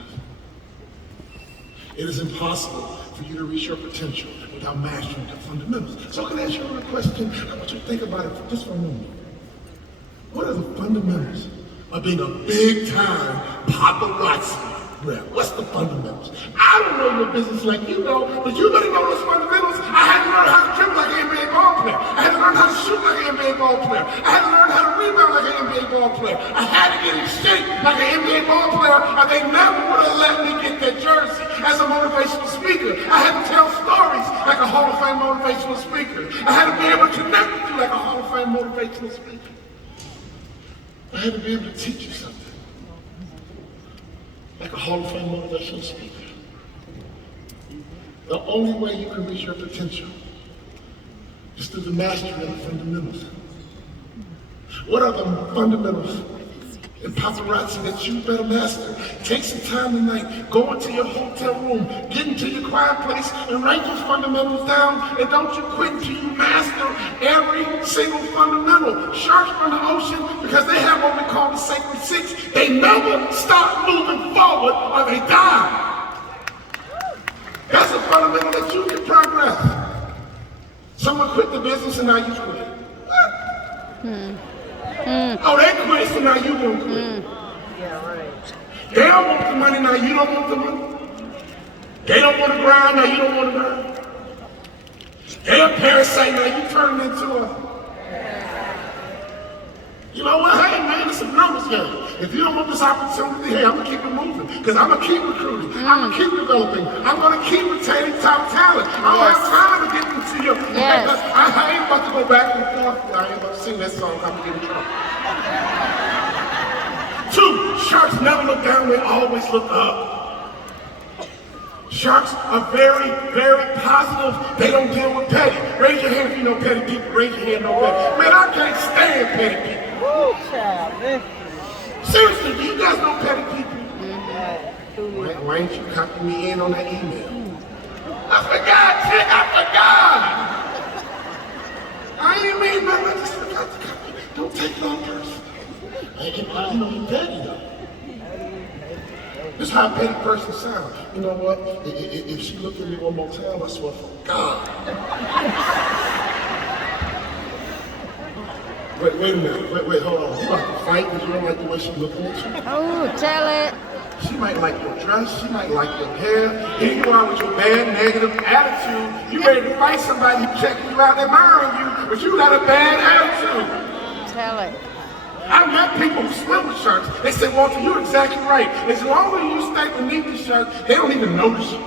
It is impossible for you to reach your potential without mastering the fundamentals. So I can ask you a question. I want you to think about it just for a moment. What are the fundamentals of being a big-time paparazzi rep? What's the fundamentals? I don't know your business like you know, but you better know those fundamentals. I had to learn how to dribble like an NBA ball player. I had to learn how to shoot like an NBA ball player. I had to learn how to rebound like an NBA ball player. I had to get in shape like an NBA ball player, or they never would have let me get that jersey as a motivational speaker. I had to tell stories like a Hall of Fame motivational speaker. I had to be able to connect with you like a Hall of Fame motivational speaker. I had to be able to teach you something like a Hall of Fame motivational speaker. The only way you can reach your potential is through the mastery of the fundamentals. What are the fundamentals in paparazzi that you better master? Take some time tonight, go into your hotel room, get into your quiet place, and write those fundamentals down, and don't you quit until you master every single fundamental. Sharks from the ocean, because they have what we call the sacred six, they never stop moving forward or they die. That's a fundamental that you can progress. Someone quit the business and now you quit. Oh, they quit, so now you won't quit. Yeah, right. They don't want the money, now you don't want the money. They don't want to grind, now you don't want to grind. They a parasite, now you turn them into a... You know what? Hey, man, it's a numbers game. If you don't want this opportunity, hey, I'm going to keep it moving. Because I'm going to keep recruiting. I'm going to keep developing. I'm going to keep retaining top talent. I don't have time to get into you. Yes. I ain't about to go back and forth. I ain't about to sing that song. I'm going to get in trouble. 2, sharks never look down. They always look up. Sharks are very, very positive. They don't deal with petty. Raise your hand if you know petty people. Raise your hand, no petty. Man, I can't stand petty people. Woo, child. Seriously, do you guys know petty people? Why ain't you copying me in on that email? I forgot, Chick, I forgot. I ain't mean nothing, I just forgot to copy. Don't take it on personal. You know, you're petty though. This is how a petty person sounds. You know what? If she looked at me one more time, I swear for God. Wait a minute. Wait, hold on. You about to fight because you don't like the way she's looking at you? Oh, tell it. She might like your dress, she might like your hair. Here you are with your bad, negative attitude. You ready to fight somebody who checking you out, admiring you, but you got a bad attitude. Tell it. I've met people who swim with sharks. They say, Walter, you're exactly right. As long as you stay beneath the shark, they don't even notice you.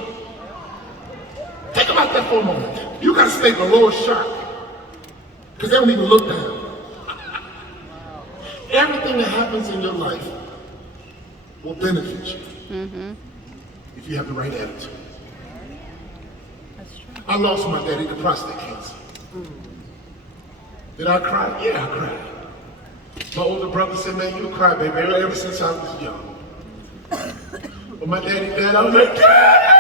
Think about that for a moment. You gotta stay below a shark, because they don't even look down. Everything that happens in your life will benefit you. if you have the right attitude. I lost my daddy to prostate cancer. Did I cry? Yeah, I cried. My older brother said, man, you cry, baby, ever since I was young. But my daddy died, I was like, Daddy!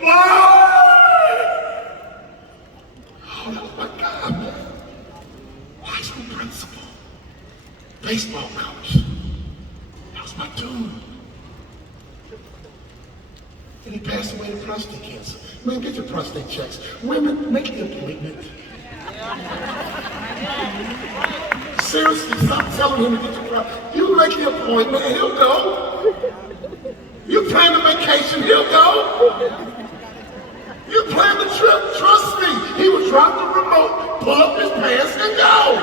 Why? Oh, that was my God, man. High school principal, baseball coach. That was my dude. And he passed away of prostate cancer. Man, get your prostate checks. Women, make the appointment. Seriously, stop telling him to get your prostate. You make the appointment, and he'll go. You plan the vacation, he'll go. You plan the trip, trust me. He would drop the remote, pull up his pants, and go.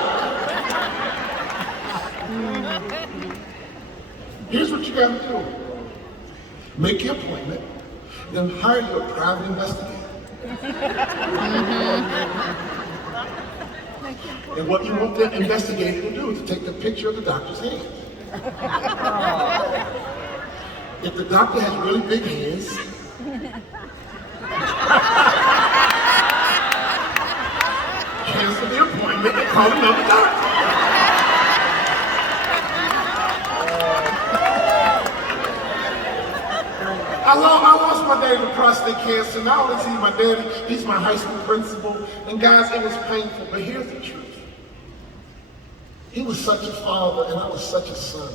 Here's what you gotta do. Make your appointment, then hire you a private investigator. And what you want that investigator to do is to take the picture of the doctor's hands. If the doctor has really big hands, cancel the appointment and call another doctor. I lost my daddy to prostate cancer. Not only is he my daddy, he's my high school principal. And guys, it was painful, but here's the truth. He was such a father and I was such a son.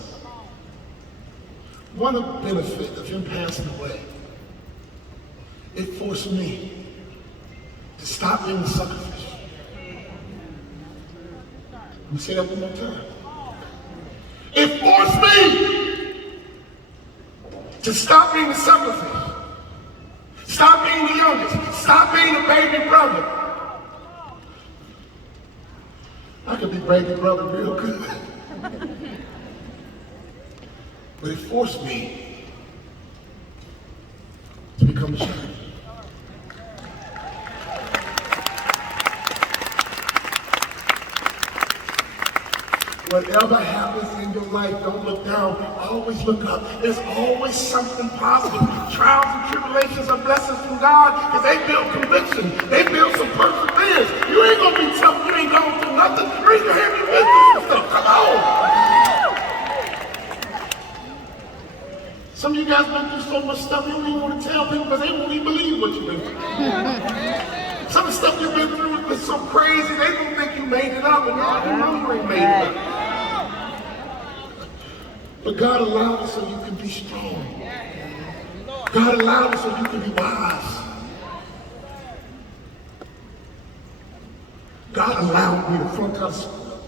One of the benefits of him passing away, it forced me to stop being a suckerfish. Let me say that one more time. It forced me to stop being a suckerfish. Stop being the youngest. Stop being a baby brother. I could be baby brother real good. But it forced me to become a shepherd. Whatever happens in your life, don't look down, always look up. There's always something positive. Trials and tribulations are blessings from God because they build conviction. They build some perseverance. You ain't gonna be tough, you ain't going through nothing. Raise your hand, you been through some stuff, come on. Some of you guys been through so much stuff you don't even want to tell people because they won't even believe what you've been through. Some of the stuff you've been through is so crazy, they don't think you made it up, and you know you ain't made it up. But God allowed it so you can be strong. God allowed it so you can be wise. God allowed me to flunk out of school.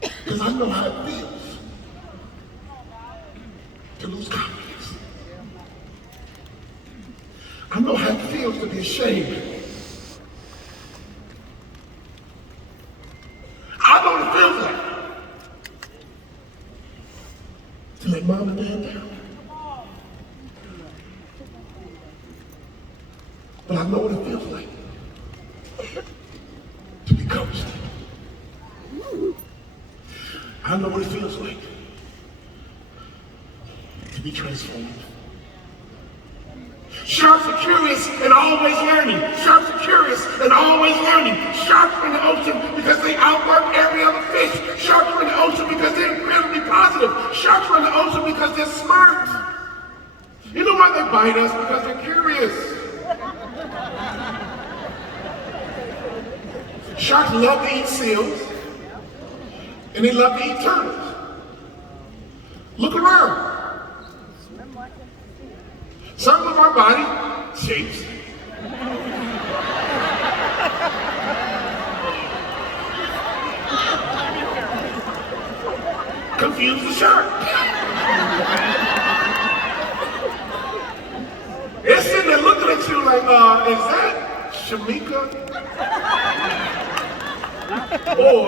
Because I know how it feels to lose confidence. I know how it feels to be ashamed. I know what it feels like to let mom and dad down. But I know what it feels like to be coached. I know what it feels like to be transformed. Sharks are curious and always learning. Sharks are curious and always learning. Sharks are in the ocean because they outwork every other fish. Sharks are in the ocean because they're incredibly positive. Sharks are in the ocean because they're smart. You know why they bite us? Because they're curious. Sharks love to eat seals and they love to eat turtles. Look around. Some of our body shapes confuse the shark. They're sitting there looking at you like, is that Shamika? Or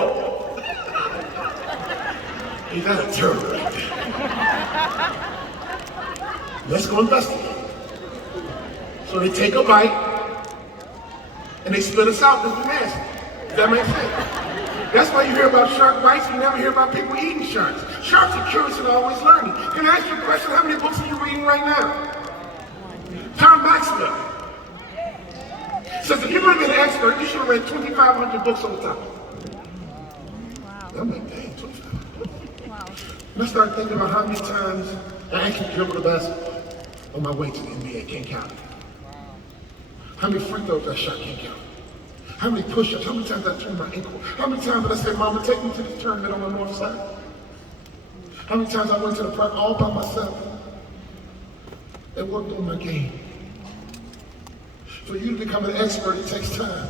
is that a turtle right there? Let's go investigate. So they take a bite and they spit us out because we're nasty. Does that make sense? That's why you hear about shark bites, you never hear about people eating sharks. Sharks are curious and always learning. Can I ask you a question? How many books are you reading right now? Tom Maxwell says if you're going to get an expert, you should have read 2,500 books on the topic. I'm like, dang, 2,500 books. Wow. And I started thinking about how many times I actually dribbled the basketball on my way to the NBA, can't count it. How many free throws I shot, can't count it. How many push-ups, how many times I turned my ankle? How many times did I say, Mama, take me to the tournament on the north side? How many times I went to the park all by myself and worked on my game? For you to become an expert, it takes time.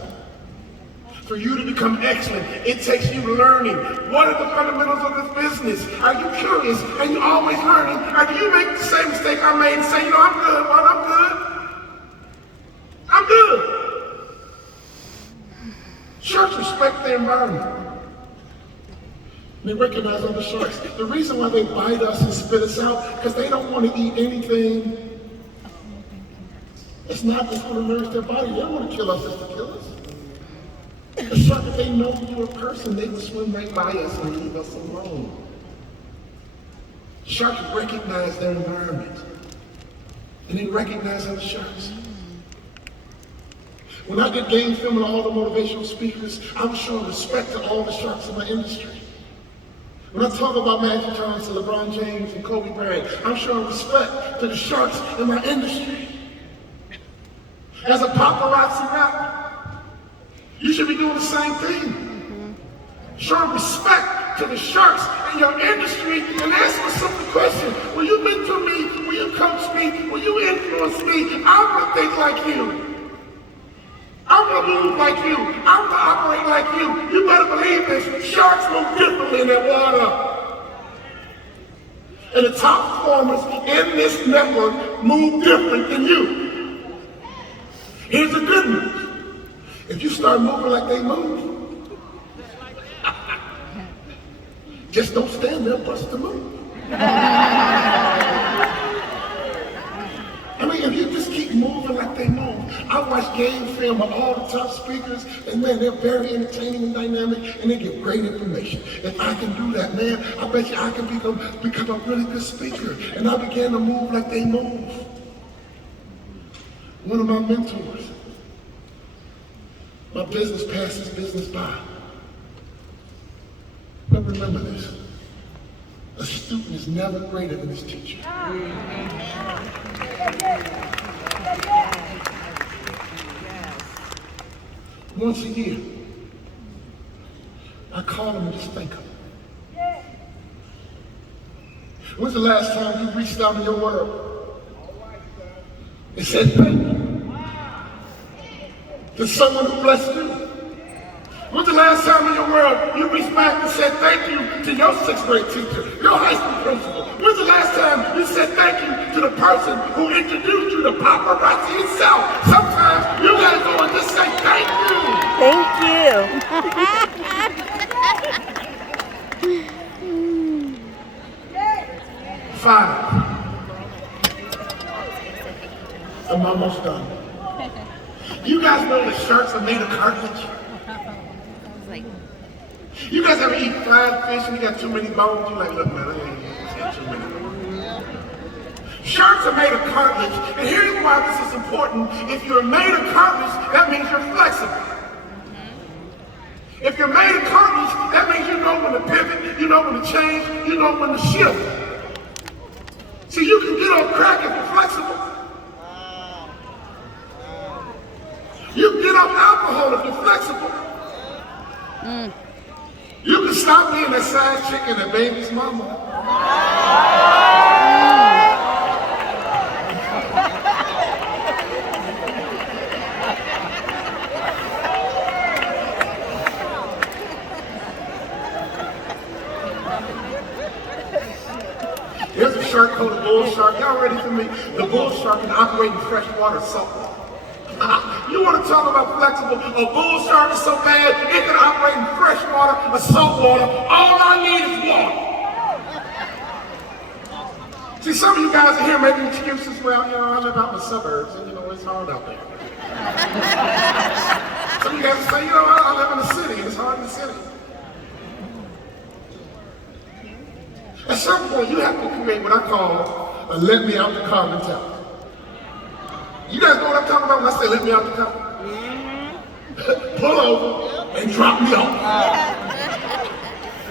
For you to become excellent, it takes you learning. What are the fundamentals of this business? Are you curious? Are you always learning? Or do you make the same mistake I made and say, I'm good, well, I'm good. I'm good. Sharks respect their environment. They recognize other sharks. The reason why they bite us and spit us out, because they don't want to eat anything. It's not just going to nourish their body. They don't want to kill us just to kill us. A shark, if they know you're a person, they will swim right by us and leave us alone. Sharks recognize their environment. And they recognize other sharks. When I did game filming all the motivational speakers, I was showing respect to all the sharks in my industry. When I talk about Magic Johnson, LeBron James, and Kobe Bryant, I'm showing respect to the sharks in my industry. As a paparazzi rapper, you should be doing the same thing. Showing respect to the sharks in your industry and ask a simple question. Will you mentor me? Will you coach me? Will you influence me? I want to think like you. I want to move like you. I want to operate like you. You better believe this. Sharks move differently in that water. And the top performers in this network move different than you. Here's the good news. If you start moving like they move, just don't stand there, bust the move. I mean, if you just keep moving like they move. I watch game film of all the top speakers, and man, they're very entertaining and dynamic, and they give great information. If I can do that, man, I bet you I can become a really good speaker. And I began to move like they move. One of my mentors, my business passes business by. But remember this, a student is never greater than his teacher. Once a year, I call him and just thank him. When's the last time you reached out in your world and said thank you to someone who blessed you? When's the last time in your world you reached back and said thank you to your 6th grade teacher, your high school principal? When's the last time you said thank you to the person who introduced you to paparazzi itself? Sometimes you gotta go and just say thank you. Thank you. Five. I'm almost done. You guys know that sharks are made of cartilage? You guys ever eat fried fish and you got too many bones? You're like, look, man, I ain't got too many bones. Sharks are made of cartilage, and here's why this is important. If you're made of cartilage, that means you're flexible. If you're made of cartilage, that means you know when to pivot, you know when to change, you know when to shift. See, you can get off crack if you're flexible. You can get off alcohol if you're flexible. You can stop being that side chick and that baby's mama. There's a shark called a bull shark. Y'all ready for me? The bull shark can operate in fresh water, salt water. You want to talk about flexible? A bull shark is so bad, it can operate in fresh water or salt water. All I need is water. See, some of you guys are here making excuses. Well, you know, I live out in the suburbs, and you know, it's hard out there. Some of you guys say, you know, I live in the city, and it's hard in the city. At some point, you have to create what I call a let me out the car mentality. You guys know what I'm talking about when I say let me out the car? Pull over and drop me off.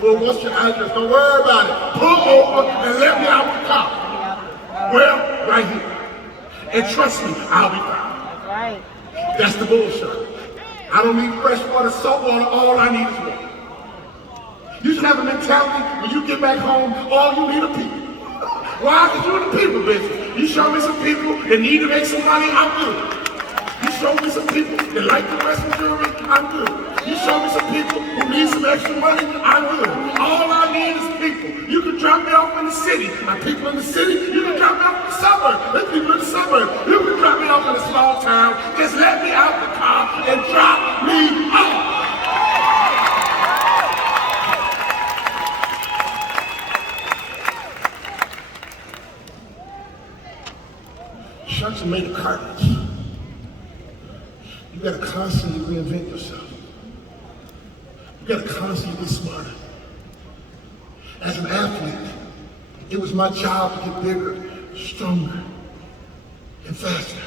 Well, what's your address? Don't worry about it. Pull over and let me out the car. Well, right here. And trust me, I'll be fine. Right. That's the bullshit. I don't need fresh water, salt water, all I need is water. You should have a mentality when you get back home, all you need are people. Why? Because you're in the people business. You show me some people that need to make some money, I'm good. You show me some people that like to wear some jewelry, I'm good. You show me some people who need some extra money, I'm good. All I need is people. You can drop me off in the city. My people in the city, you can drop me off in the suburb. There's people in the suburb. You can drop me off in a small town. Just let me out the car and drop me off. Sharks are made of cartilage. You gotta constantly reinvent yourself. You gotta constantly get smarter. As an athlete, it was my job to get bigger, stronger, and faster.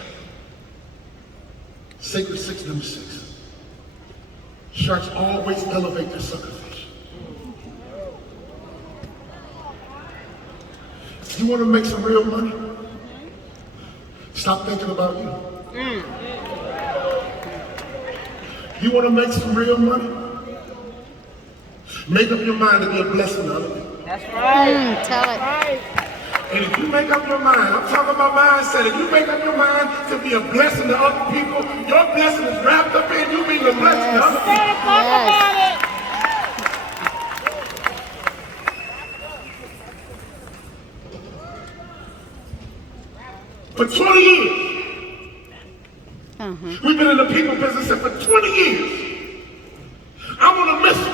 Sacred six, number 6. Sharks always elevate their suckerfish. You wanna make some real money? Stop thinking about you. You want to make some real money? Make up your mind to be a blessing to other people. That's right. Tell it. Right. And if you make up your mind, I'm talking about mindset, if you make up your mind to be a blessing to other people, your blessing is wrapped up in you being a blessing to other people. Yes. For 20 years, we've been in the people business, and for 20 years, I'm on a mission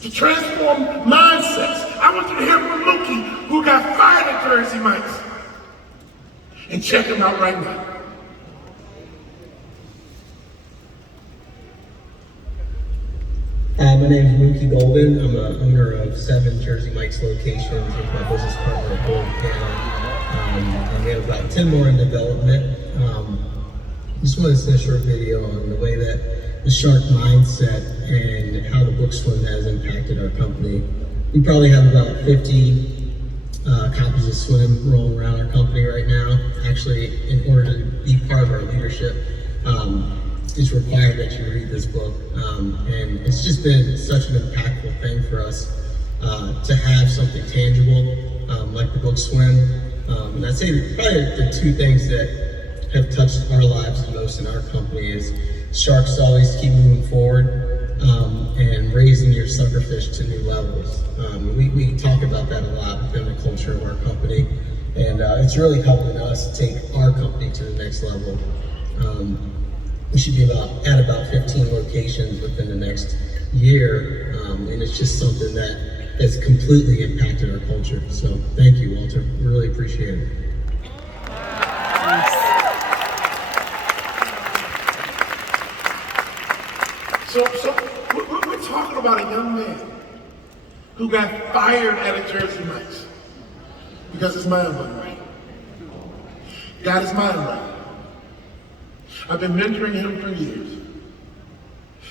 to transform mindsets. I want you to hear from Mookie, who got fired at Jersey Mike's. And check him out right now. My name is Mookie Golden. I'm the owner of 7 Jersey Mike's locations with my business partner, Paul Cannon. And we have about 10 more in development. Just wanted to send a short video on the way that the shark mindset and how the book swim has impacted our company. We probably have about 50 copies of swim rolling around our company right now. Actually, in order to be part of our leadership, it's required that you read this book. And it's just been such an impactful thing for us to have something tangible like the book swim. And I'd say probably the 2 things that have touched our lives the most in our company is sharks always keep moving forward and raising your suckerfish to new levels. We talk about that a lot within the culture of our company, and it's really helping us take our company to the next level. We should be at about 15 locations within the next year, and it's just something that has completely impacted our culture. So thank you, Walter. We really appreciate it. So we're talking about a young man who got fired at a Jersey Mike's because his mind wasn't right. Got his mind right. I've been mentoring him for years.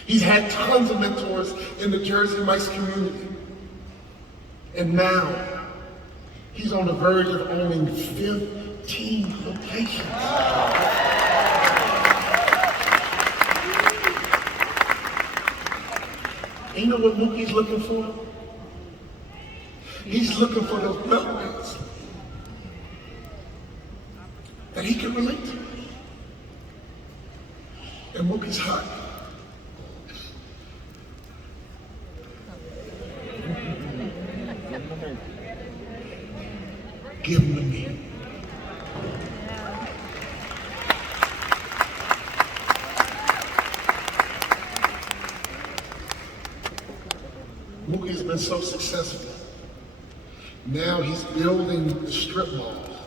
He's had tons of mentors in the Jersey Mike's community. And now, he's on the verge of owning 15 locations. And you know what Mookie's looking for? He's looking for those bloodlines that he can relate to. And Mookie's heart. Give them to me. Mookie's been so successful. Now he's building the strip malls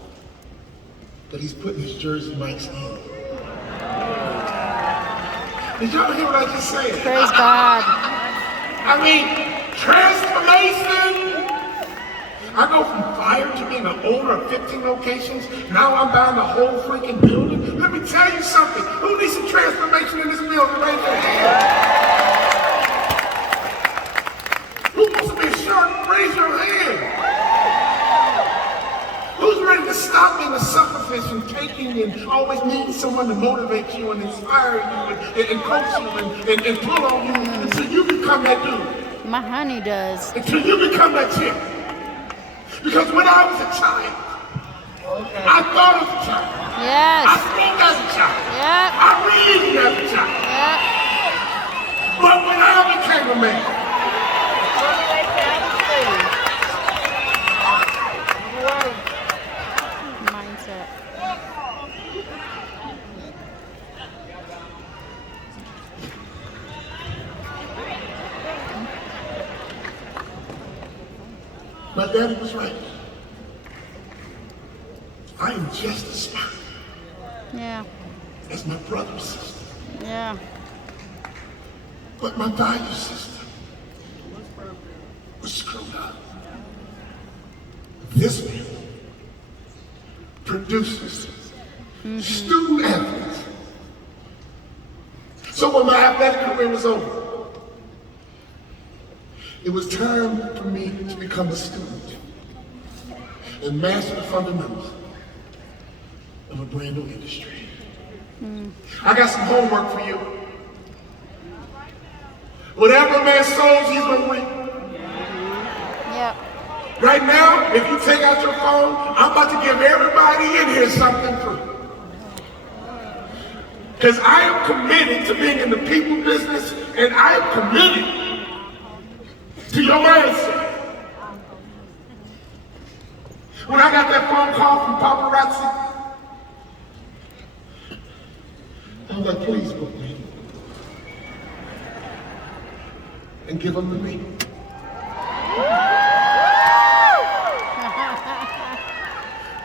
that he's putting his Jersey Mike's in. Did y'all hear what I just said? Praise God. I mean, transformation. I go from fire to being the owner of 15 locations. Now I'm buying the whole freaking building. Let me tell you something. Who needs some transformation in this building? Raise their hand. Who wants to be a shark? Raise your hand. Who's ready to stop being a sucker and taking and always needing someone to motivate you and inspire you and coach you and pull on you until you become that dude? My honey does. Until you become that chick. Because when I was a child, I thought as a child. Yes. I spoke as a child. Yep. I reasoned as a child. Yep. But when I became a man, Mindset. my daddy was right. I am just as smart Yeah. as my brother's sister. Yeah. But my value system was screwed up. This man produces student athletes. So when my athletic career was over, it was time for me to become a student and master the fundamentals of a brand new industry. I got some homework for you. Whatever a man sows, he's going to reap. Yep. Right now, if you take out your phone, I'm about to give everybody in here something free. Because I am committed to being in the people business, and I am committed to your mindset. When I got that phone call from Paparazzi, I was like, please book me. And give them to me.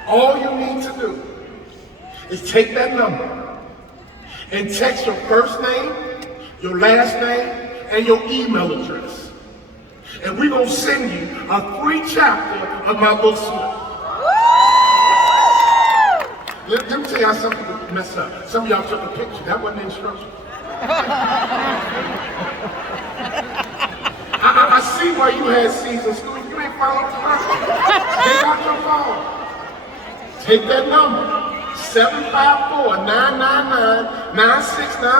All you need to do is take that number and text your first name, your last name, and your email address. And we're going to send you a free chapter of my book suite. Let me tell y'all something to mess up. Some of y'all took a picture. That wasn't instruction. I see why you had C's in school. You ain't following the person. Take out your phone. Take that number, 754-999-9699.